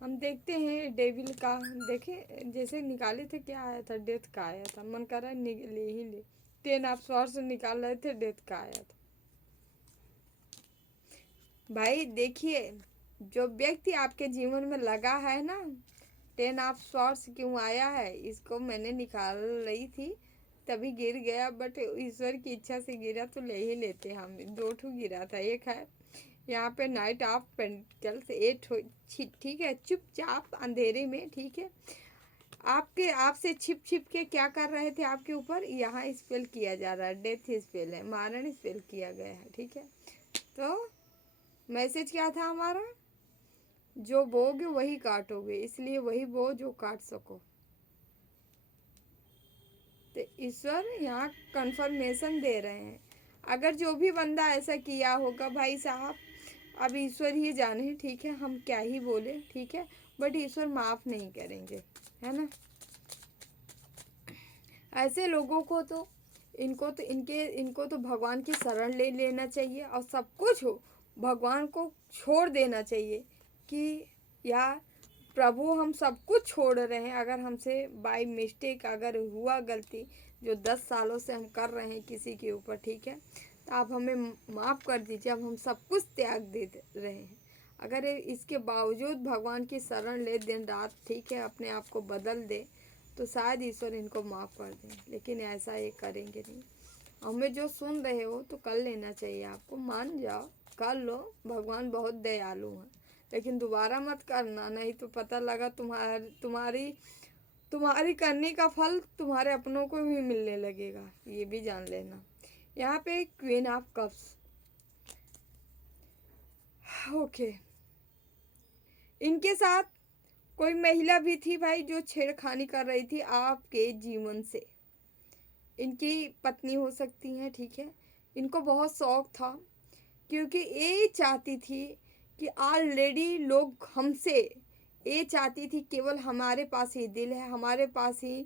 हम देखते हैं डेविल का, देखे जैसे निकाले थे, क्या आया था, डेथ का आया था, मन कर रहा है ले ही ले। 10 ऑफ स्वॉर्ड्स निकाल रहे थे, डेथ का आया था। भाई देखिए जो व्यक्ति आपके जीवन में लगा है ना, 10 ऑफ स्वॉर्ड्स क्यों आया है, इसको मैंने निकाल रही थी तभी गिर गया, बट ईश्वर की इच्छा से गिरा तो ले ही लेते हम। 2 ठू गिरा था, एक है यहाँ पे नाइट ऑफ पेंटिकल्स 8, ठीक है, चुपचाप अंधेरे में, ठीक है, आपसे छिप छिप के क्या कर रहे थे आपके ऊपर, यहाँ स्पेल किया जा रहा है, डेथ स्पेल है, मारण स्पेल किया गया है, ठीक है। तो मैसेज क्या था हमारा, जो बोगे वही काटोगे, इसलिए वही बो जो काट सको। तो ईश्वर यहाँ कंफर्मेशन दे रहे हैं, अगर जो भी बंदा ऐसा किया होगा भाई साहब, अब ईश्वर ही जाने, ठीक है, हम क्या ही बोले, ठीक है, बट ईश्वर माफ़ नहीं करेंगे, है ना। ऐसे लोगों को तो इनको तो भगवान की शरण ले लेना चाहिए और सब कुछ भगवान को छोड़ देना चाहिए कि यार प्रभु हम सब कुछ छोड़ रहे हैं, अगर हमसे बाय मिस्टेक अगर हुआ गलती जो 10 सालों से हम कर रहे हैं किसी के ऊपर, ठीक है, तो आप हमें माफ़ कर दीजिए, अब हम सब कुछ त्याग दे रहे हैं। अगर इसके बावजूद भगवान की शरण ले दिन रात, ठीक है, अपने आप को बदल दे तो शायद ईश्वर इनको माफ़ कर दें, लेकिन ऐसा ये करेंगे नहीं। हमें जो सुन रहे हो तो कर लेना चाहिए आपको, मान जाओ कर लो, भगवान बहुत दयालु हैं, लेकिन दोबारा मत करना, नहीं तो पता लगा तुम्हारी करने का फल तुम्हारे अपनों को भी मिलने लगेगा, ये भी जान लेना। यहाँ पे क्वीन ऑफ कप्स, ओके, इनके साथ कोई महिला भी थी भाई जो छेड़खानी कर रही थी आपके जीवन से, इनकी पत्नी हो सकती हैं, ठीक है, इनको बहुत शौक था क्योंकि ये चाहती थी कि ऑलरेडी लोग हमसे ये चाहती थी, केवल हमारे पास ही दिल है, हमारे पास ही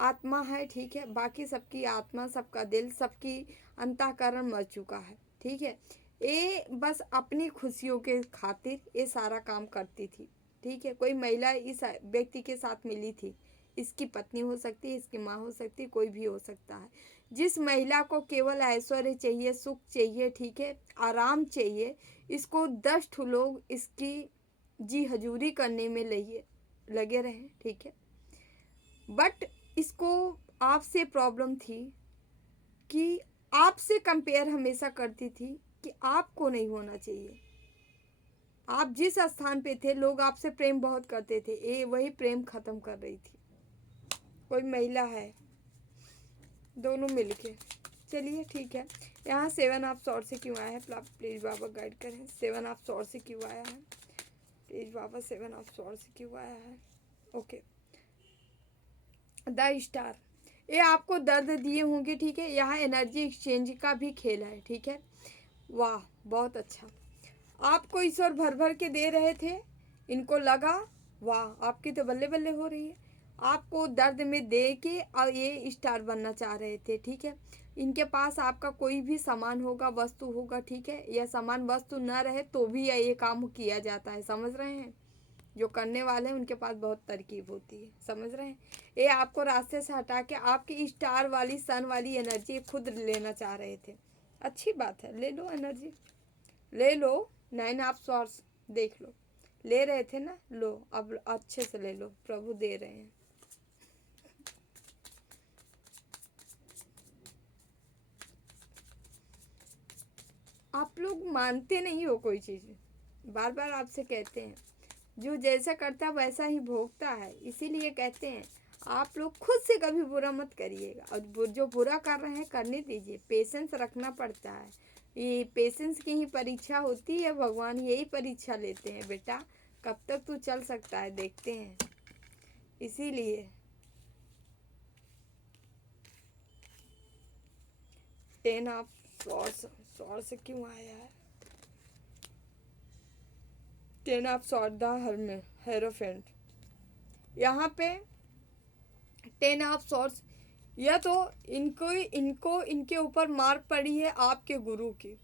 आत्मा है, ठीक है, बाकी सबकी आत्मा, सबका दिल, सबकी अंतःकरण मर चुका है, ठीक है। ये बस अपनी खुशियों के खातिर ये सारा काम करती थी, ठीक है। कोई महिला इस व्यक्ति के साथ मिली थी, इसकी पत्नी हो सकती है, इसकी माँ हो सकती है, कोई भी हो सकता है। जिस महिला को केवल ऐश्वर्य चाहिए, सुख चाहिए, ठीक है, आराम चाहिए, इसको 10 लोग इसकी जी हजूरी करने में लगे रहे, ठीक है। बट इसको आपसे प्रॉब्लम थी कि आपसे कंपेयर हमेशा करती थी कि आपको नहीं होना चाहिए। आप जिस स्थान पे थे, लोग आपसे प्रेम बहुत करते थे, ये वही प्रेम खत्म कर रही थी। कोई महिला है, दोनों मिलके। चलिए ठीक है। यहाँ 7 ऑफ सॉर्ड से क्यों आया है, प्लीज़ बाबा गाइड करें। 7 ऑफ सॉर्ड से क्यों आया है, प्लीज़ बाबा 7 ऑफ सॉर्ड से क्यों आया है। ओके, द स्टार, ये आपको दर्द दिए होंगे, ठीक है। यहाँ एनर्जी एक्सचेंज का भी खेल है, ठीक है। वाह, बहुत अच्छा। आपको ईश्वर भर भर के दे रहे थे, इनको लगा वाह आपकी तो बल्ले बल्ले हो रही है। आपको दर्द में दे के और ये स्टार बनना चाह रहे थे, ठीक है। इनके पास आपका कोई भी सामान होगा, वस्तु होगा, ठीक है। यह सामान वस्तु न रहे तो भी ये काम किया जाता है, समझ रहे हैं। जो करने वाले हैं उनके पास बहुत तरकीब होती है, समझ रहे हैं। ये आपको रास्ते से हटा के आपकी स्टार वाली, सन वाली एनर्जी खुद लेना चाह रहे थे। अच्छी बात है, ले लो एनर्जी, ले लो। 9 ऑफ सॉर्ड्स देख लो, ले रहे थे ना, लो अब अच्छे से ले लो, प्रभु दे रहे हैं। आप लोग मानते नहीं हो कोई चीज़, बार बार आपसे कहते हैं, जो जैसा करता है वैसा ही भोगता है। इसीलिए कहते हैं आप लोग खुद से कभी बुरा मत करिएगा, और जो बुरा कर रहे हैं करने दीजिए। पेशेंस रखना पड़ता है, ये पेशेंस की ही परीक्षा होती है, भगवान यही परीक्षा लेते हैं बेटा, कब तक तू चल सकता है देखते हैं। इसीलिए 10 ऑफ सॉर्ड्स से क्यों आया है, 10 ऑफ सॉर्ड द हेरोफेंट। यहाँ पे 10 ऑफ सॉर्ड्स, यह तो इनको इनके ऊपर मार पड़ी है आपके गुरु की।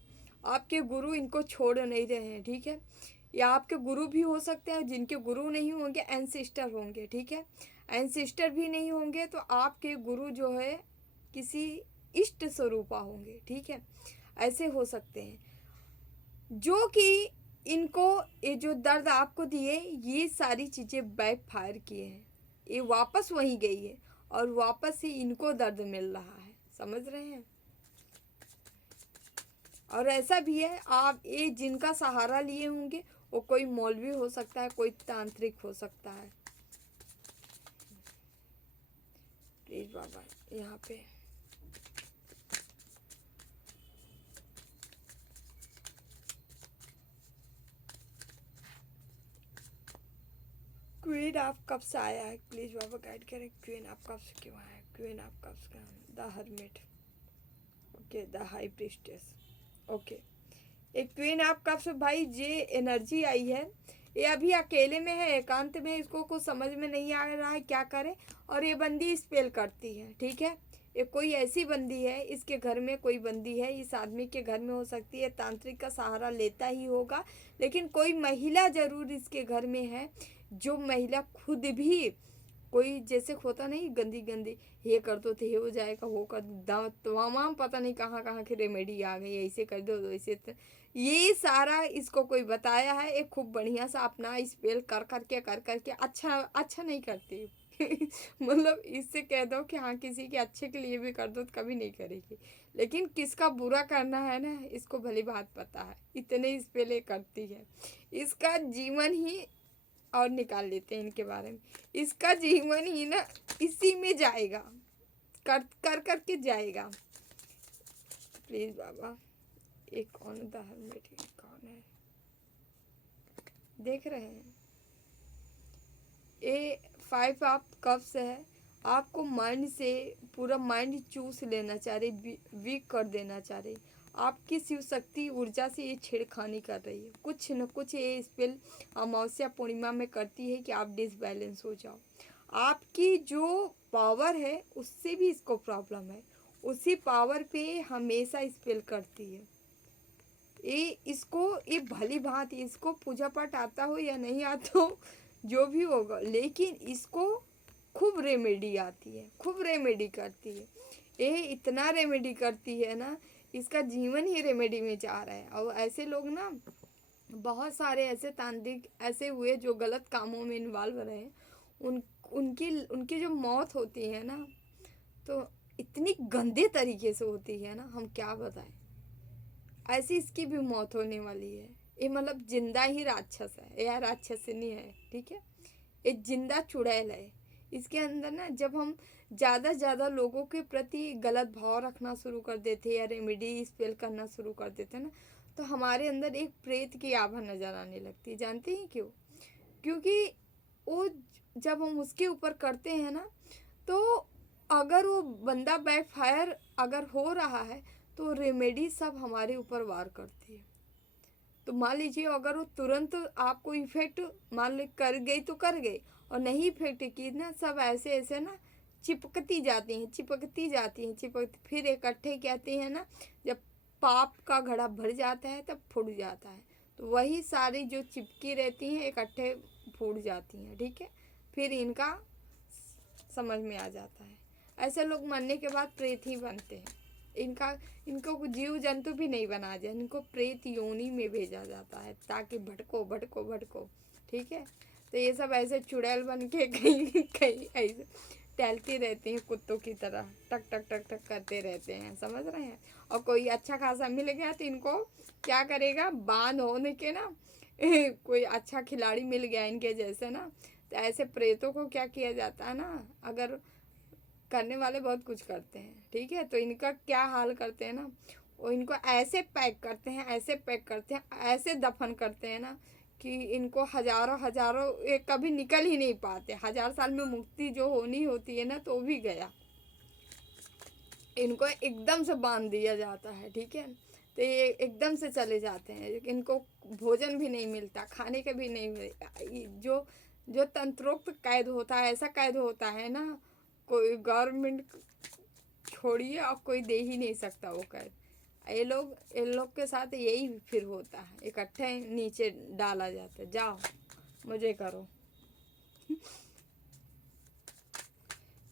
आपके गुरु इनको छोड़ नहीं रहे हैं, ठीक है। या आपके गुरु भी हो सकते हैं, जिनके गुरु नहीं होंगे एंसेस्टर होंगे, ठीक है। एंसेस्टर भी नहीं होंगे तो आपके गुरु जो है किसी इष्ट स्वरूपा होंगे, ठीक है। ऐसे हो सकते हैं जो कि इनको ये जो दर्द आपको दिए, ये सारी चीज़ें बैक फायर किए हैं, ये वापस वहीं गई है और वापस से इनको दर्द मिल रहा है, समझ रहे हैं। और ऐसा भी है, आप ये जिनका सहारा लिए होंगे वो कोई मौलवी हो सकता है, कोई तांत्रिक हो सकता है। प्लीज बाबा यहाँ पे क्वीन ऑफ कप्स आया है, प्लीज बाबा गाइड करें। क्वीन ऑफ कप्स क्यों आया है, क्वीन ऑफ कप्स का the hermit, okay, the high priestess, okay. एक क्वीन ऑफ कप्स भाई, ये एनर्जी आई है, ये अभी अकेले में है, एकांत में, इसको कुछ समझ में नहीं आ रहा है क्या करे, और ये बंदी स्पेल करती है, ठीक है। ये कोई ऐसी बंदी है, इसके घर में कोई बंदी है, इस आदमी के घर में हो सकती है, तांत्रिक का सहारा लेता ही होगा, लेकिन कोई महिला जरूर इसके घर में है, जो महिला खुद भी कोई जैसे होता नहीं गंदी गंदी, ये कर दो तो ये हो जाएगा, वो कर दो तमाम पता नहीं कहाँ कहाँ की रेमेडी आ गई, ऐसे कर दो ऐसे ये सारा इसको कोई बताया है। एक खूब बढ़िया सा अपना स्पेल कर करके अच्छा नहीं करती मतलब इससे कह दो कि हाँ किसी के अच्छे के लिए भी कर दो तो कभी नहीं करेगी, लेकिन किसका बुरा करना है ना, इसको भली बात पता है, इतने स्पेल करती है। इसका जीवन ही, और निकाल लेते हैं इनके बारे में, इसका जीवन ही ना इसी में जाएगा, कर के जाएगा। प्लीज बाबा एक कौन हर्मिट कौन है, देख रहे हैं। ये 5 ऑफ कप्स है, आपको माइंड से पूरा माइंड चूस लेना चाह रही, वीक कर देना चाह रही, आपकी शिव शक्ति ऊर्जा से ये छेड़खानी कर रही है। कुछ न कुछ ये स्पेल अमावस्या पूर्णिमा में करती है कि आप डिसबैलेंस हो जाओ। आपकी जो पावर है उससे भी इसको प्रॉब्लम है, उसी पावर पे हमेशा स्पेल करती है। ये भली भांति इसको पूजा पाठ आता हो या नहीं आता हो, जो भी होगा, लेकिन इसको खूब रेमेडी आती है, खूब रेमेडी करती है। ये इतना रेमेडी करती है ना, इसका जीवन ही रेमेडी में जा रहा है। और ऐसे लोग ना, बहुत सारे ऐसे तांत्रिक ऐसे हुए जो गलत कामों में इन्वॉल्व रहे, उनकी उनकी जो मौत होती है ना, तो इतनी गंदे तरीके से होती है ना, हम क्या बताएं। ऐसी इसकी भी मौत होने वाली है। ये मतलब जिंदा ही राक्षस है, यह राक्षस नहीं है, ठीक है। ये जिंदा चुड़ैल है। इसके अंदर ना, जब हम ज़्यादा ज़्यादा लोगों के प्रति गलत भाव रखना शुरू कर देते या रेमेडी स्पेल करना शुरू कर देते ना, तो हमारे अंदर एक प्रेत की आभा नज़र आने लगती है। जानते हैं क्यों? क्योंकि वो जब हम उसके ऊपर करते हैं ना, तो अगर वो बंदा बैकफायर अगर हो रहा है, तो रेमेडी सब हमारे ऊपर वार करती है। तो मान लीजिए अगर वो तुरंत आपको इफेक्ट मान ली कर गई तो कर गई, और नहीं इफेक्ट की ना, सब ऐसे ऐसे ना चिपकती जाती हैं, चिपकती जाती हैं, फिर इकट्ठे कहते हैं ना, जब पाप का घड़ा भर जाता है तब फूट जाता है। तो वही सारी जो चिपकी रहती हैं इकट्ठे फूट जाती हैं, ठीक है। फिर इनका समझ में आ जाता है। ऐसे लोग मरने के बाद प्रेत ही बनते हैं। इनको जीव जंतु भी नहीं बना जाए, इनको प्रेत योनि में भेजा जाता है ताकि भटको भटको भटको, ठीक है। तो ये सब ऐसे चुड़ैल बन के कहीं कहीं ऐसे टहलते रहते हैं, कुत्तों की तरह टक टक टक टक करते रहते हैं, समझ रहे हैं। और कोई अच्छा खासा मिल गया तो इनको क्या करेगा, बांध होने के ना कोई अच्छा खिलाड़ी मिल गया इनके जैसे ना, तो ऐसे प्रेतों को क्या किया जाता है ना, अगर करने वाले बहुत कुछ करते हैं, ठीक है। तो इनका क्या हाल करते हैं ना, वो इनको ऐसे पैक करते हैं, ऐसे पैक करते हैं, ऐसे दफन करते हैं ना, कि इनको हजारों हजारों ये कभी निकल ही नहीं पाते। 1000 साल में मुक्ति जो होनी होती है ना, तो भी गया। इनको एकदम से बांध दिया जाता है, ठीक है। तो ये एकदम से चले जाते हैं, इनको भोजन भी नहीं मिलता, खाने का भी नहीं मिलता। जो जो तंत्रोक्त कैद होता है, ऐसा कैद होता है ना, कोई गवर्नमेंट छोड़िए और कोई दे ही नहीं सकता वो कैद। ये लोग के साथ यही फिर होता है, इकट्ठे नीचे डाला जाता है, जाओ मुझे करो।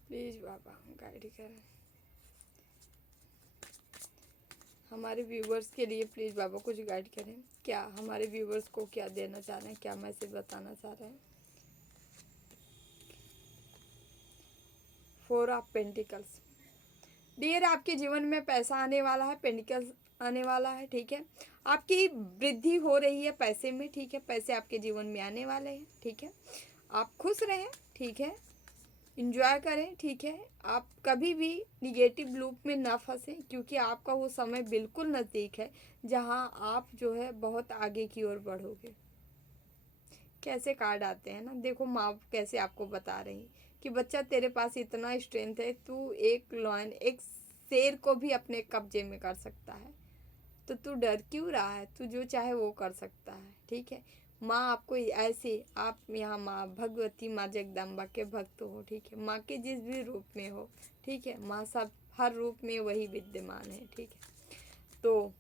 प्लीज़ बाबा गाइड करें हमारे व्यूवर्स के लिए, प्लीज़ बाबा कुछ गाइड करें। क्या हमारे व्यूवर्स को क्या देना चाह रहे हैं, क्या मैसेज बताना चाह रहे हैं। 4 ऑफ पेंटिकल्स। डियर, आपके जीवन में पैसा आने वाला है, पेंटिकल्स आने वाला है, ठीक है। आपकी वृद्धि हो रही है पैसे में, ठीक है। पैसे आपके जीवन में आने वाले हैं, ठीक है। आप खुश रहें, ठीक है। इंजॉय करें, ठीक है। आप कभी भी निगेटिव लूप में ना फंसें, क्योंकि आपका वो समय बिल्कुल नज़दीक है जहां आप जो है बहुत आगे की ओर बढ़ोगे। कैसे कार्ड आते हैं ना, देखो माँ कैसे आपको बता रही कि बच्चा तेरे पास इतना स्ट्रेंथ है, तू एक लॉयन, एक शेर को भी अपने कब्जे में कर सकता है, तो तू डर क्यों रहा है, तू जो चाहे वो कर सकता है, ठीक है। माँ आपको ऐसे, आप यहाँ माँ भगवती माँ जगदम्बा के भक्त हो, ठीक है। माँ के जिस भी रूप में हो, ठीक है, माँ सब हर रूप में वही विद्यमान है, ठीक है। तो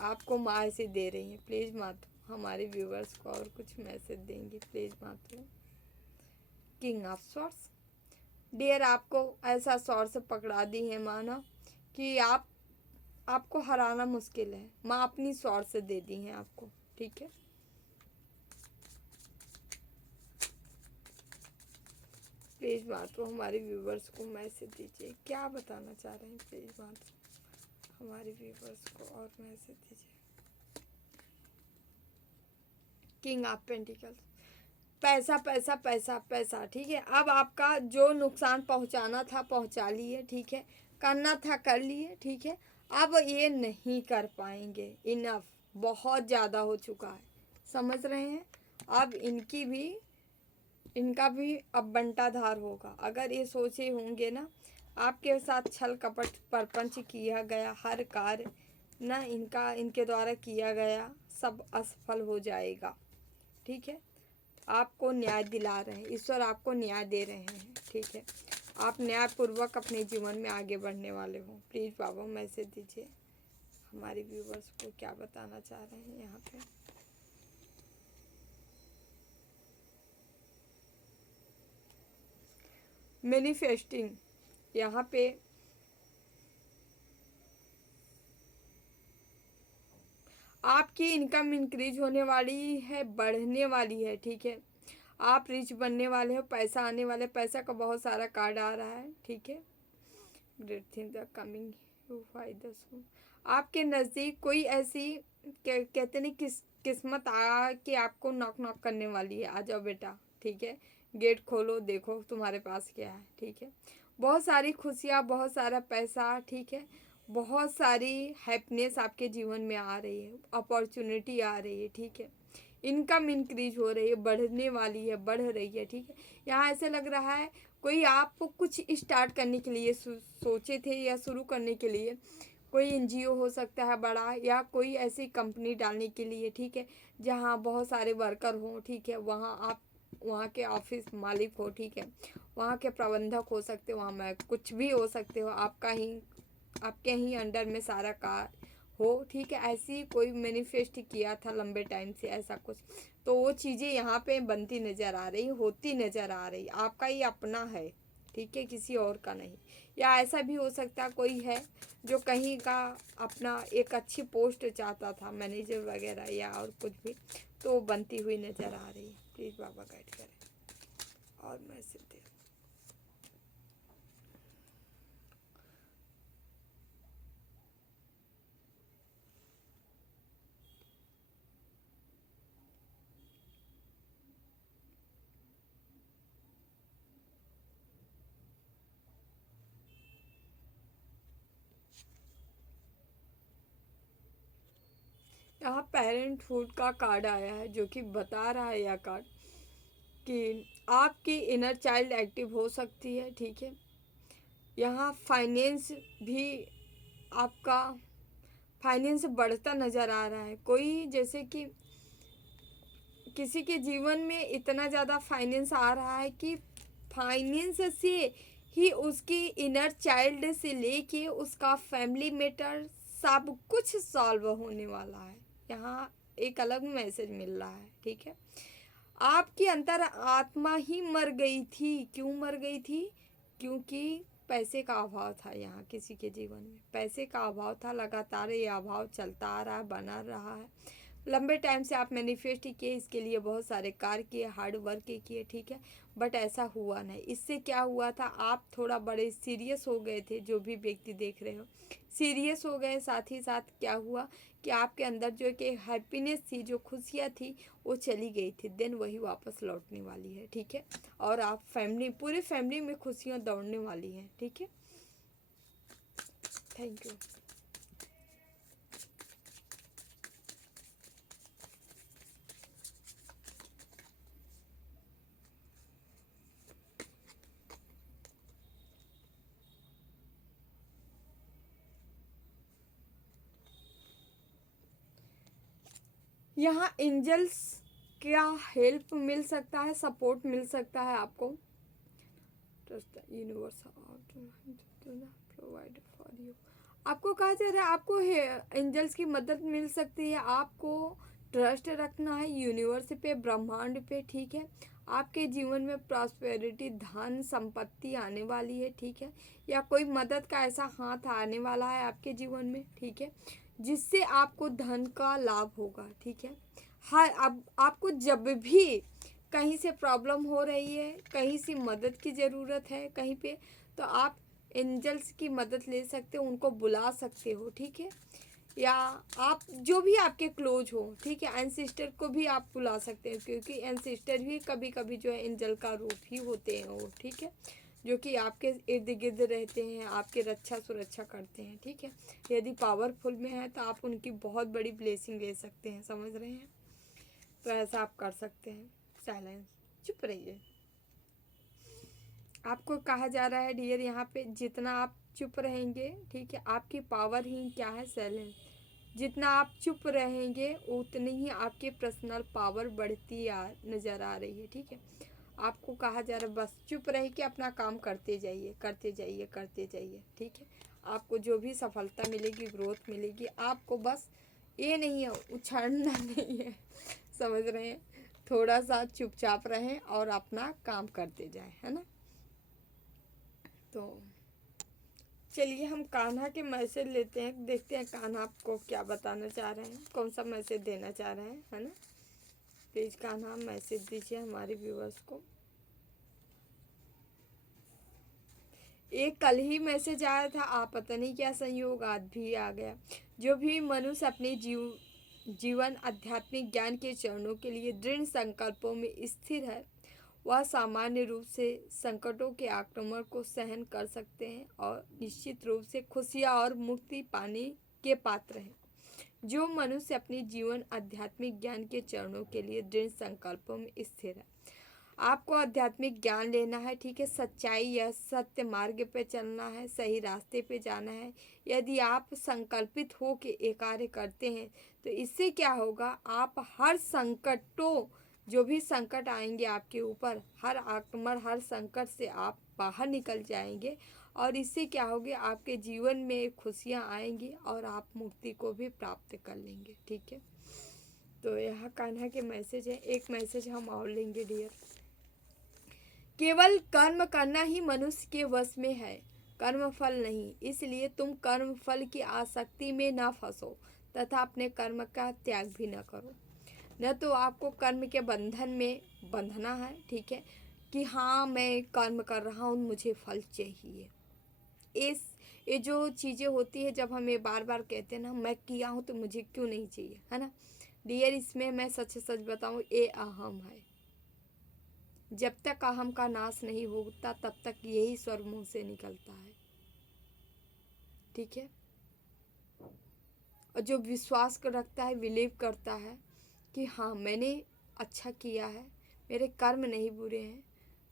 आपको माँ ऐसे दे रही है। प्लीज़ मातो हमारे व्यूवर्स को और कुछ मैसेज देंगे, प्लीज़ मातो। King of swords. डियर, आपको ऐसा सॉर्ड से पकड़ा दी है माँ ना, कि आपको हराना मुश्किल है। माँ अपनी सॉर्ड से दे दी है आपको, ठीक है। प्लीज़ मातो हमारे व्यूवर्स को मैसेज दीजिए, क्या बताना चाह रहे हैं। प्लीज़ मातो हमारे व्यूवर्स को और मैसेज दीजिए। King of pentacles. पैसा पैसा पैसा पैसा, ठीक है। अब आपका जो नुकसान पहुंचाना था पहुंचा लिए, ठीक है। करना था कर लिए, ठीक है। अब ये नहीं कर पाएंगे, इनफ, बहुत ज़्यादा हो चुका है, समझ रहे हैं। अब इनका भी अब बंटाधार होगा। अगर ये सोचे होंगे ना, आपके साथ छल कपट परपंच किया गया हर कार्य ना इनके द्वारा किया गया सब असफल हो जाएगा। ठीक है, आपको न्याय दिला रहे हैं, ईश्वर आपको न्याय दे रहे हैं। ठीक है, आप न्यायपूर्वक अपने जीवन में आगे बढ़ने वाले हो। प्लीज़ बाबा मैसेज दीजिए हमारे व्यूवर्स को, क्या बताना चाह रहे हैं यहाँ पे। मैनिफेस्टिंग, यहाँ पे आपकी इनकम इंक्रीज होने वाली है, बढ़ने वाली है। ठीक है, आप रिच बनने वाले हो, पैसा आने वाले, पैसा का बहुत सारा कार्ड आ रहा है। ठीक है, great thing the coming you five the. आपके नज़दीक कोई ऐसी कहते नहीं किस्मत आ के आपको नॉक नॉक करने वाली है। आ जाओ बेटा। ठीक है, गेट खोलो, देखो तुम्हारे पास क्या है। ठीक है, बहुत सारी खुशियाँ, बहुत सारा पैसा। ठीक है, बहुत सारी हैप्पीनेस आपके जीवन में आ रही है, अपॉर्चुनिटी आ रही है। ठीक है, इनकम इंक्रीज हो रही है, बढ़ने वाली है, बढ़ रही है। ठीक है, यहाँ ऐसे लग रहा है कोई आप कुछ स्टार्ट करने के लिए सोचे थे या शुरू करने के लिए, कोई एनजीओ हो सकता है बड़ा, या कोई ऐसी कंपनी डालने के लिए। ठीक है, जहाँ बहुत सारे वर्कर हों। ठीक है, वहाँ आप वहाँ के ऑफिस मालिक हो। ठीक है, वहाँ के प्रबंधक हो सकते हो, वहाँ में कुछ भी हो सकते हो, आपके ही अंडर में सारा कार हो। ठीक है, ऐसी कोई मैनिफेस्ट किया था लंबे टाइम से ऐसा कुछ, तो वो चीज़ें यहाँ पे बनती नज़र आ रही, होती नज़र आ रही। आपका ही अपना है। ठीक है, किसी और का नहीं। या ऐसा भी हो सकता है कोई है जो कहीं का अपना एक अच्छी पोस्ट चाहता था, मैनेजर वगैरह या और कुछ भी, तो बनती हुई नज़र आ रही है। प्लीज़ बाबा गाइड करें और मैसेज दे। यहाँ पेरेंटहुड का कार्ड आया है, जो कि बता रहा है यह कार्ड कि आपकी इनर चाइल्ड एक्टिव हो सकती है। ठीक है, यहाँ फाइनेंस भी आपका फाइनेंस बढ़ता नज़र आ रहा है। कोई जैसे कि किसी के जीवन में इतना ज़्यादा फाइनेंस आ रहा है कि फाइनेंस से ही उसकी इनर चाइल्ड से लेके उसका फैमिली मैटर सब कुछ सॉल्व होने वाला है। यहाँ एक अलग मैसेज मिल रहा है। ठीक है, आपकी अंतर आत्मा ही मर गई थी। क्यों मर गई थी? क्योंकि पैसे का अभाव था। यहाँ किसी के जीवन में पैसे का अभाव था, लगातार ये अभाव चलता आ रहा है, बना रहा है। लंबे टाइम से आप मैनिफेस्ट किए, इसके लिए बहुत सारे कार्य किए, हार्ड वर्क किए। ठीक है, बट ऐसा हुआ नहीं। इससे क्या हुआ था, आप थोड़ा बड़े सीरियस हो गए थे। जो भी व्यक्ति देख रहे हो सीरियस हो गए, साथ ही साथ क्या हुआ कि आपके अंदर जो कि हैप्पीनेस थी, जो खुशियाँ थी, वो चली गई थी। देन वही वापस लौटने वाली है। ठीक है, और आप पूरे फैमिली में खुशियाँ दौड़ने वाली हैं। ठीक है, थैंक यू। यहाँ एंजल्स क्या हेल्प मिल सकता है, सपोर्ट मिल सकता है आपको। Trust the universe provide for you. आपको कहा जा रहा है आपको एंजल्स की मदद मिल सकती है। आपको ट्रस्ट रखना है यूनिवर्स पे, ब्रह्मांड पे। ठीक है, आपके जीवन में प्रॉस्पेरिटी, धन संपत्ति आने वाली है। ठीक है, या कोई मदद का ऐसा हाथ आने वाला है आपके जीवन में। ठीक है, जिससे आपको धन का लाभ होगा। ठीक है, हाँ, अब आपको जब भी कहीं से प्रॉब्लम हो रही है, कहीं से मदद की ज़रूरत है कहीं पे, तो आप एंजल्स की मदद ले सकते हो, उनको बुला सकते हो। ठीक है, या आप जो भी आपके क्लोज हो। ठीक है, एंसेस्टर को भी आप बुला सकते हैं, क्योंकि एंसेस्टर भी कभी कभी जो है एंजल का रूप ही होते हैं वो। ठीक है, जो कि आपके इर्द गिर्द रहते हैं, आपके रक्षा सुरक्षा करते हैं। ठीक है, यदि पावरफुल में है तो आप उनकी बहुत बड़ी ब्लेसिंग ले सकते हैं। समझ रहे हैं? तो ऐसा आप कर सकते हैं। साइलेंस, चुप रहिए। आपको कहा जा रहा है डियर, यहाँ पे जितना आप चुप रहेंगे, ठीक है, आपकी पावर ही क्या है, साइलेंस। जितना आप चुप रहेंगे उतनी ही आपकी पर्सनल पावर बढ़ती नज़र आ रही है। ठीक है, आपको कहा जा रहा है बस चुप रह के अपना काम करते जाइए, करते जाइए, करते जाइए। ठीक है, आपको जो भी सफलता मिलेगी, ग्रोथ मिलेगी, आपको बस ये नहीं है उछालना नहीं है, समझ रहे हैं, थोड़ा सा चुपचाप रहें और अपना काम करते जाएं, है ना। तो चलिए हम कान्हा के मैसेज लेते हैं, देखते हैं कान्हा आपको क्या बताना चाह रहे हैं, कौन सा मैसेज देना चाह रहे हैं, है ना। प्लीज़ कान्हा मैसेज दीजिए हमारे व्यूअर्स को। एक कल ही मैसेज आया था, आप पता नहीं क्या संयोग आज भी आ गया। जो भी मनुष्य अपने जीवन आध्यात्मिक ज्ञान के चरणों के लिए दृढ़ संकल्पों में स्थिर है, वह सामान्य रूप से संकटों के आक्रमण को सहन कर सकते हैं और निश्चित रूप से खुशियाँ और मुक्ति पाने के पात्र हैं। जो मनुष्य अपने जीवन आध्यात्मिक ज्ञान के चरणों के लिए दृढ़ संकल्पों में स्थिर है, आपको आध्यात्मिक ज्ञान लेना है। ठीक है, सच्चाई या सत्य मार्ग पे चलना है, सही रास्ते पे जाना है। यदि आप संकल्पित हो के ये कार्य करते हैं तो इससे क्या होगा, आप हर संकटों, जो भी संकट आएंगे आपके ऊपर, हर आक्रमण, हर संकट से आप बाहर निकल जाएंगे और इससे क्या होगा, आपके जीवन में खुशियाँ आएंगी और आप मुक्ति को भी प्राप्त कर लेंगे। ठीक है, तो यह कान्हा के मैसेज है। एक मैसेज हम और लेंगे डियर। केवल कर्म करना ही मनुष्य के वश में है, कर्म फल नहीं। इसलिए तुम कर्म फल की आसक्ति में न फंसो तथा अपने कर्म का त्याग भी न करो। न तो आपको कर्म के बंधन में बंधना है, ठीक है, कि हाँ मैं कर्म कर रहा हूँ मुझे फल चाहिए। ये जो चीज़ें होती है, जब हम ये बार बार कहते हैं ना मैं किया हूँ तो मुझे क्यों नहीं चाहिए, है ना डियर, इसमें मैं सच सच बताऊँ ये अहम है। जब तक अहम का नाश नहीं होता तब तक यही स्वर मुंह से निकलता है। ठीक है, और जो विश्वास रखता है, बिलीव करता है कि हाँ मैंने अच्छा किया है, मेरे कर्म नहीं बुरे हैं,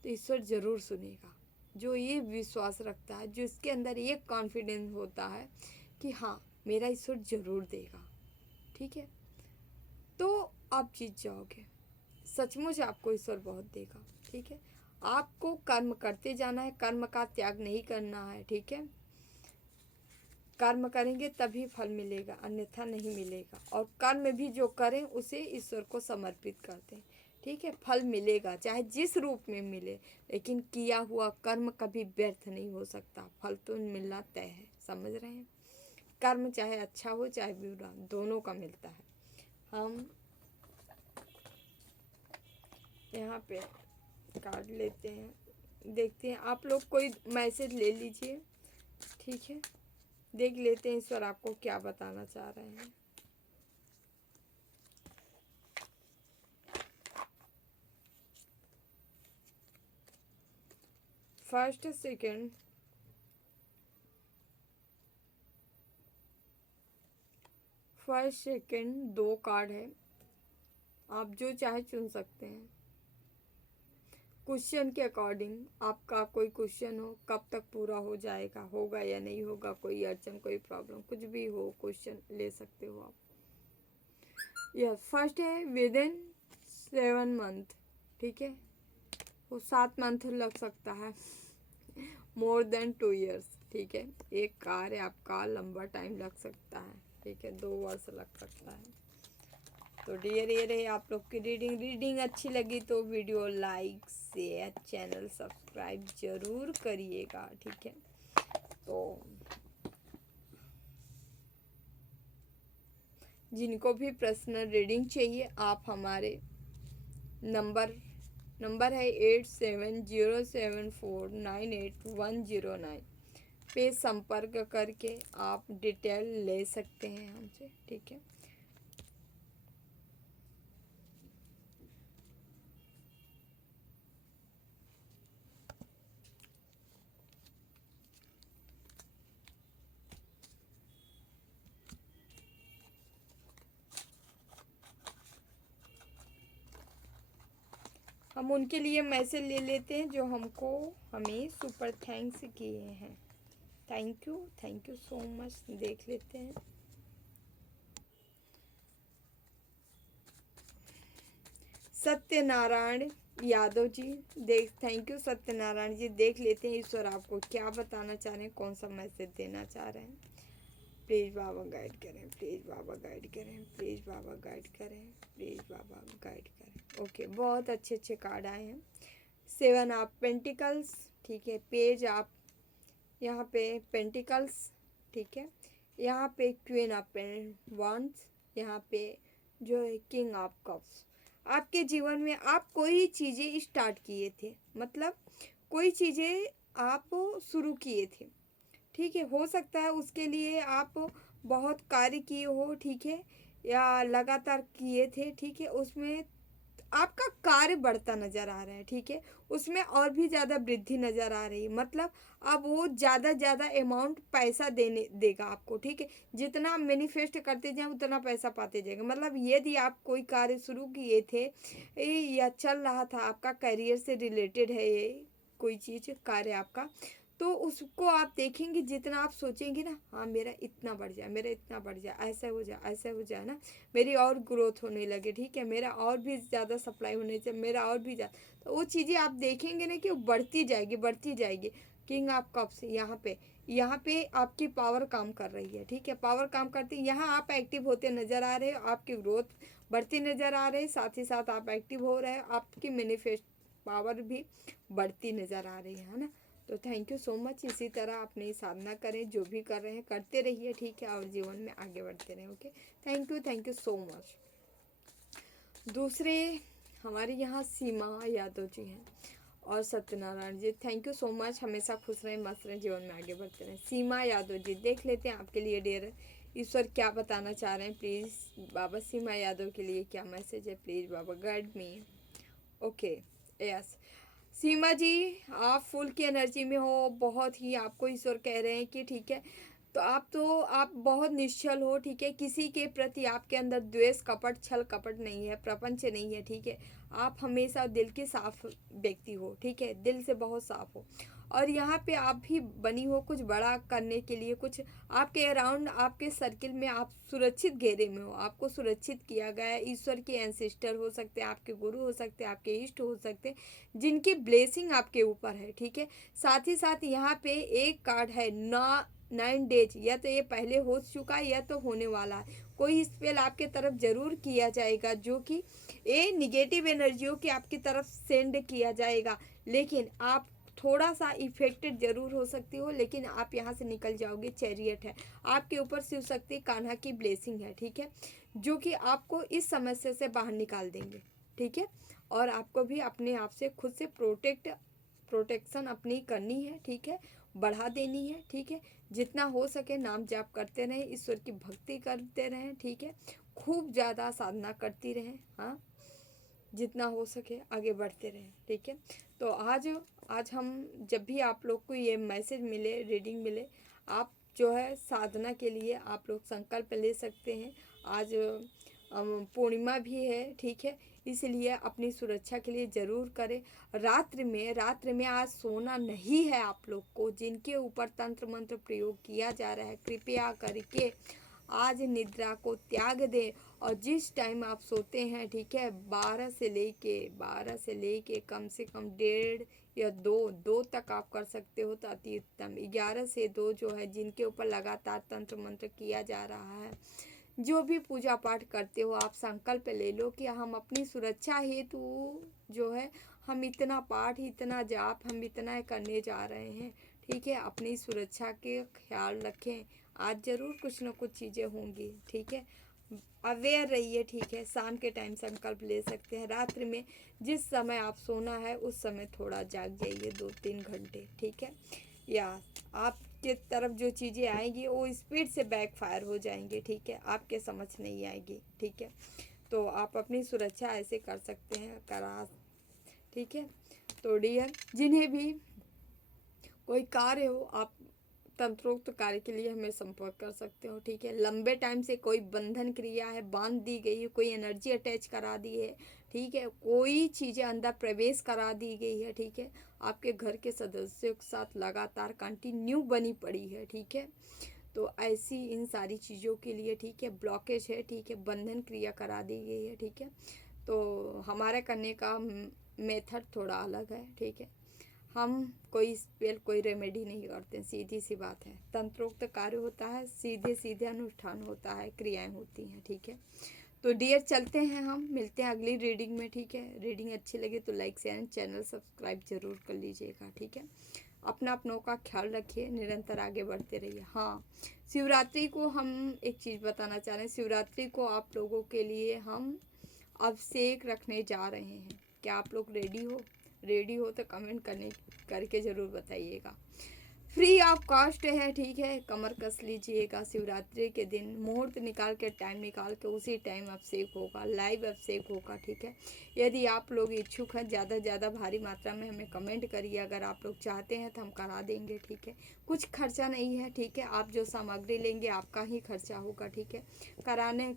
तो ईश्वर ज़रूर सुनेगा। जो ये विश्वास रखता है, जो इसके अंदर ये कॉन्फिडेंस होता है कि हाँ मेरा ईश्वर ज़रूर देगा, ठीक है, तो आप जीत जाओगे। सचमुच आपको ईश्वर बहुत देगा। ठीक है, आपको कर्म करते जाना है, कर्म का त्याग नहीं करना है। ठीक है, कर्म करेंगे तभी फल मिलेगा, अन्यथा नहीं मिलेगा। और कर्म भी जो करें उसे ईश्वर को समर्पित करते हैं। ठीक है, फल मिलेगा चाहे जिस रूप में मिले, लेकिन किया हुआ कर्म कभी व्यर्थ नहीं हो सकता, फल तो मिलना तय है। समझ रहे हैं, कर्म चाहे अच्छा हो चाहे बुरा, दोनों का मिलता है। हम यहाँ पे कार्ड लेते हैं, देखते हैं। आप लोग कोई मैसेज ले लीजिए, ठीक है, देख लेते हैं ईश्वर आपको क्या बताना चाह रहे हैं। फर्स्ट सेकंड दो कार्ड है, आप जो चाहे चुन सकते हैं। क्वेश्चन के अकॉर्डिंग, आपका कोई क्वेश्चन हो, कब तक पूरा हो जाएगा, होगा या नहीं होगा, कोई अड़चन, कोई प्रॉब्लम, कुछ भी हो, क्वेश्चन ले सकते हो आप। यस, फर्स्ट है विद इन 7 मंथ। ठीक है, वो 7 मंथ लग सकता है, मोर देन 2 years। ठीक है, एक कार्य आपका लंबा टाइम लग सकता है। ठीक है, 2 वर्ष लग सकता है। तो डियर ये रहे आप लोग की रीडिंग अच्छी लगी तो video like share channel subscribe जरूर करिएगा। ठीक है, तो जिनको भी पर्सनल रीडिंग चाहिए आप हमारे नंबर है 8707498109 पे संपर्क करके आप डिटेल ले सकते हैं हमसे। ठीक है, हम उनके लिए मैसेज ले लेते हैं जो हमें सुपर थैंक्स किए हैं। Thank you so much. देख लेते हैं। सत्यनारायण यादव जी, देख थैंक यू सत्यनारायण जी। देख लेते हैं ईश्वर आपको क्या बताना चाह रहे हैं, कौन सा मैसेज देना चाह रहे हैं। प्लीज़ बाबा गाइड करें, प्लीज़ बाबा गाइड करें, प्लीज़ बाबा गाइड करें, प्लीज़ बाबा गाइड करें। ओके, बहुत अच्छे अच्छे कार्ड आए हैं। 7 ऑफ पेंटिकल्स, ठीक है। पेज आप यहाँ पे पेंटिकल्स, ठीक है। यहाँ पे क्वीन ऑफ वांड्स, यहाँ पे जो है किंग ऑफ कप्स। आपके जीवन में आप कोई चीज़ें स्टार्ट किए थे, मतलब कोई चीज़ें आप शुरू किए थे, ठीक है। हो सकता है उसके लिए आप बहुत कार्य किए हो, ठीक है, या लगातार किए थे, ठीक है। उसमें आपका कार्य बढ़ता नज़र आ रहा है, ठीक है। उसमें और भी ज़्यादा वृद्धि नज़र आ रही है, मतलब अब वो ज़्यादा ज़्यादा अमाउंट पैसा देने देगा आपको, ठीक है। जितना आप मैनिफेस्ट करते जाएं उतना पैसा पाते जाएंगे। मतलब यदि आप कोई कार्य शुरू किए थे या चल रहा था, आपका करियर से रिलेटेड है ये कोई चीज़, कार्य आपका, तो उसको आप देखेंगे, जितना आप सोचेंगे ना, हाँ मेरा इतना बढ़ जाए, मेरा इतना बढ़ जाए, ऐसा हो जाए, ऐसा हो जाए ना, मेरी और ग्रोथ होने लगे, ठीक है, मेरा और भी ज़्यादा सप्लाई होने चाहिए, मेरा और भी ज़्यादा, तो वो चीज़ें आप देखेंगे ना कि वो बढ़ती जाएगी, बढ़ती जाएगी। किंग ऑफ कप्स यहाँ पे आपकी पावर काम कर रही है, ठीक है। पावर काम करती है, यहाँ आप एक्टिव होते नज़र आ रहे हो, आपकी ग्रोथ बढ़ती नज़र आ रही है, साथ ही साथ आप एक्टिव हो रहे हो, आपकी मैनिफेस्ट पावर भी बढ़ती नज़र आ रही है ना। तो थैंक यू सो मच। इसी तरह अपनी साधना करें, जो भी कर रहे हैं करते रहिए, ठीक है, और जीवन में आगे बढ़ते रहें। Okay, thank you so much. दूसरे हमारे यहाँ सीमा यादव जी हैं और Satyanarayan ji, thank you so much. हमेशा खुश रहें, मस्त रहें, जीवन में आगे बढ़ते रहें। सीमा यादव जी, देख लेते हैं आपके लिए डियर ईश्वर क्या बताना चाह रहे हैं। प्लीज़ बाबा, सीमा यादव के लिए क्या मैसेज है, please Baba guide me. Okay, yes Seema ji, आप फुल की एनर्जी में हो, बहुत ही आपको ईश्वर कह रहे हैं कि ठीक है, तो आप बहुत निश्चल हो, ठीक है। किसी के प्रति आपके अंदर द्वेष, कपट, छल कपट नहीं है, प्रपंच नहीं है, ठीक है। आप हमेशा दिल के साफ व्यक्ति हो, ठीक है, दिल से बहुत साफ हो। और यहाँ पे आप भी बनी हो कुछ बड़ा करने के लिए, कुछ आपके अराउंड, आपके सर्किल में आप सुरक्षित घेरे में हो, आपको सुरक्षित किया गया है। ईश्वर के एंसेस्टर हो सकते हैं, आपके गुरु हो सकते हैं, आपके इष्ट हो सकते हैं, जिनकी ब्लेसिंग आपके ऊपर है, ठीक है। साथ ही साथ यहाँ पे एक कार्ड है 9 डेज, या तो ये पहले हो चुका है या तो होने वाला है। कोई स्पेल आपके तरफ जरूर किया जाएगा, जो कि ये निगेटिव एनर्जियों की आपकी तरफ सेंड किया जाएगा, लेकिन आप थोड़ा सा इफेक्टेड जरूर हो सकती हो, लेकिन आप यहाँ से निकल जाओगे। चैरियट है आपके ऊपर, शिव शक्ति कान्हा की ब्लेसिंग है, ठीक है, जो कि आपको इस समस्या से बाहर निकाल देंगे, ठीक है। और आपको भी अपने आप से खुद से प्रोटेक्शन अपनी करनी है, ठीक है, बढ़ा देनी है, ठीक है। जितना हो सके नाम जाप करते रहें, ईश्वर की भक्ति करते रहें, ठीक है, खूब ज़्यादा साधना करती रहें, हाँ, जितना हो सके आगे बढ़ते रहें, ठीक है। तो आज हम जब भी आप लोग को ये मैसेज मिले, रीडिंग मिले, आप जो है साधना के लिए आप लोग संकल्प ले सकते हैं। आज पूर्णिमा भी है, ठीक है, इसलिए अपनी सुरक्षा के लिए ज़रूर करें। रात्रि में आज सोना नहीं है। आप लोग को जिनके ऊपर तंत्र मंत्र प्रयोग किया जा रहा है, कृपया करके आज निद्रा को त्याग दें। और जिस टाइम आप सोते हैं, ठीक है, 12 से लेके कम से कम 1:30 या 2 तक आप कर सकते हो तो अति उत्तम। 11 से 2 जो है, जिनके ऊपर लगातार तंत्र मंत्र किया जा रहा है, जो भी पूजा पाठ करते हो, आप संकल्प ले लो कि हम अपनी सुरक्षा हेतु जो है, हम इतना पाठ, इतना जाप, हम इतना करने जा रहे हैं, ठीक है। अपनी सुरक्षा के ख्याल रखें। आज ज़रूर कुछ ना कुछ चीज़ें होंगी, ठीक है, अवेयर रहिए, ठीक है। शाम के टाइम संकल्प ले सकते हैं। रात्रि में जिस समय आप सोना है उस समय थोड़ा जाग जाइए, 2-3 घंटे, ठीक है। या आपके तरफ जो चीज़ें आएंगी वो स्पीड से बैकफायर हो जाएंगी, ठीक है, आपके समझ नहीं आएगी, ठीक है। तो आप अपनी सुरक्षा ऐसे कर सकते हैं, ठीक है। तो डियर, जिन्हें भी कोई कार्य हो, आप तंत्रोक्त कार्य के लिए हमें संपर्क कर सकते हो, ठीक है। लंबे टाइम से कोई बंधन क्रिया है, बांध दी गई है, कोई एनर्जी अटैच करा दी है, ठीक है, कोई चीज़ें अंदर प्रवेश करा दी गई है, ठीक है, आपके घर के सदस्यों के साथ लगातार कंटिन्यू बनी पड़ी है, ठीक है। तो ऐसी इन सारी चीज़ों के लिए, ठीक है, ब्लॉकेज है, ठीक है, बंधन क्रिया करा दी गई है, ठीक है। तो हमारे करने का मेथड थोड़ा अलग है, ठीक है। हम कोई स्पेल कोई रेमेडी नहीं करते, सीधी सी बात है। तंत्रोक्त कार्य होता है, सीधे सीधे अनुष्ठान होता है, क्रियाएं होती हैं, ठीक है। तो डियर चलते हैं, हम मिलते हैं अगली रीडिंग में, ठीक है। रीडिंग अच्छी लगे तो like share and channel subscribe जरूर कर लीजिएगा, ठीक है। अपनों का ख्याल रखिए, निरंतर आगे बढ़ते रहिए। हाँ, शिवरात्रि को हम एक चीज़ बताना चाह रहे हैं। शिवरात्रि को आप लोगों के लिए हम अभिषेक रखने जा रहे हैं। क्या आप लोग रेडी हो तो कमेंट करके ज़रूर बताइएगा। फ्री ऑफ कॉस्ट है, ठीक है। कमर कस लीजिएगा। शिवरात्रि के दिन मुहूर्त निकाल के, टाइम निकाल के उसी टाइम अभिषेक होगा, लाइव अभिषेक होगा, ठीक है। यदि आप लोग इच्छुक हैं, ज़्यादा से ज़्यादा भारी मात्रा में हमें कमेंट करिए। अगर आप लोग चाहते हैं तो हम करा देंगे, ठीक है। कुछ खर्चा नहीं है, ठीक है। आप जो सामग्री लेंगे आपका ही खर्चा होगा, ठीक है।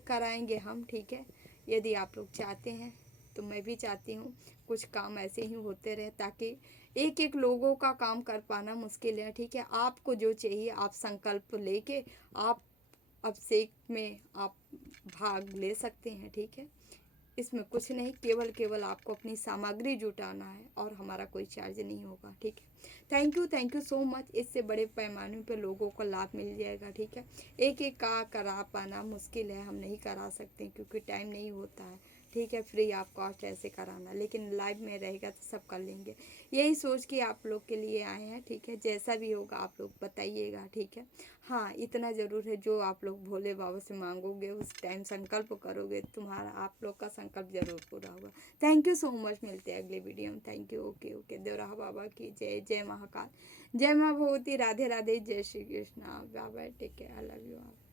कराएंगे हम, ठीक है। यदि आप लोग चाहते हैं तो मैं भी चाहती हूँ कुछ काम ऐसे ही होते रहे, ताकि एक एक लोगों का काम कर पाना मुश्किल है, ठीक है। आपको जो चाहिए आप संकल्प लेके आप अभिषेक में आप भाग ले सकते हैं, ठीक है। इसमें कुछ नहीं, केवल आपको अपनी सामग्री जुटाना है और हमारा कोई चार्ज नहीं होगा, ठीक है। Thank you so much. इससे बड़े पैमाने पे लोगों को लाभ मिल जाएगा, ठीक है। एक एक का करा पाना मुश्किल है, हम नहीं करा सकते क्योंकि टाइम नहीं होता है, ठीक है। फ्री ऑफ कॉस्ट ऐसे कराना, लेकिन लाइव में रहेगा तो सब कर लेंगे। यही सोच के आप लोग के लिए आए हैं, ठीक है। जैसा भी होगा आप लोग बताइएगा, ठीक है। हाँ, इतना ज़रूर है, जो आप लोग भोले बाबा से मांगोगे उस टाइम संकल्प करोगे, तुम्हारा आप लोग का संकल्प जरूर पूरा होगा। Thank you so much. मिलते हैं अगले वीडियो में। Thank you. ओके। देवराहा बाबा की जय। जय महाकाल, जय माँ भगवती, राधे राधे, जय Shri Krishna. Bye bye, take care, I love you all.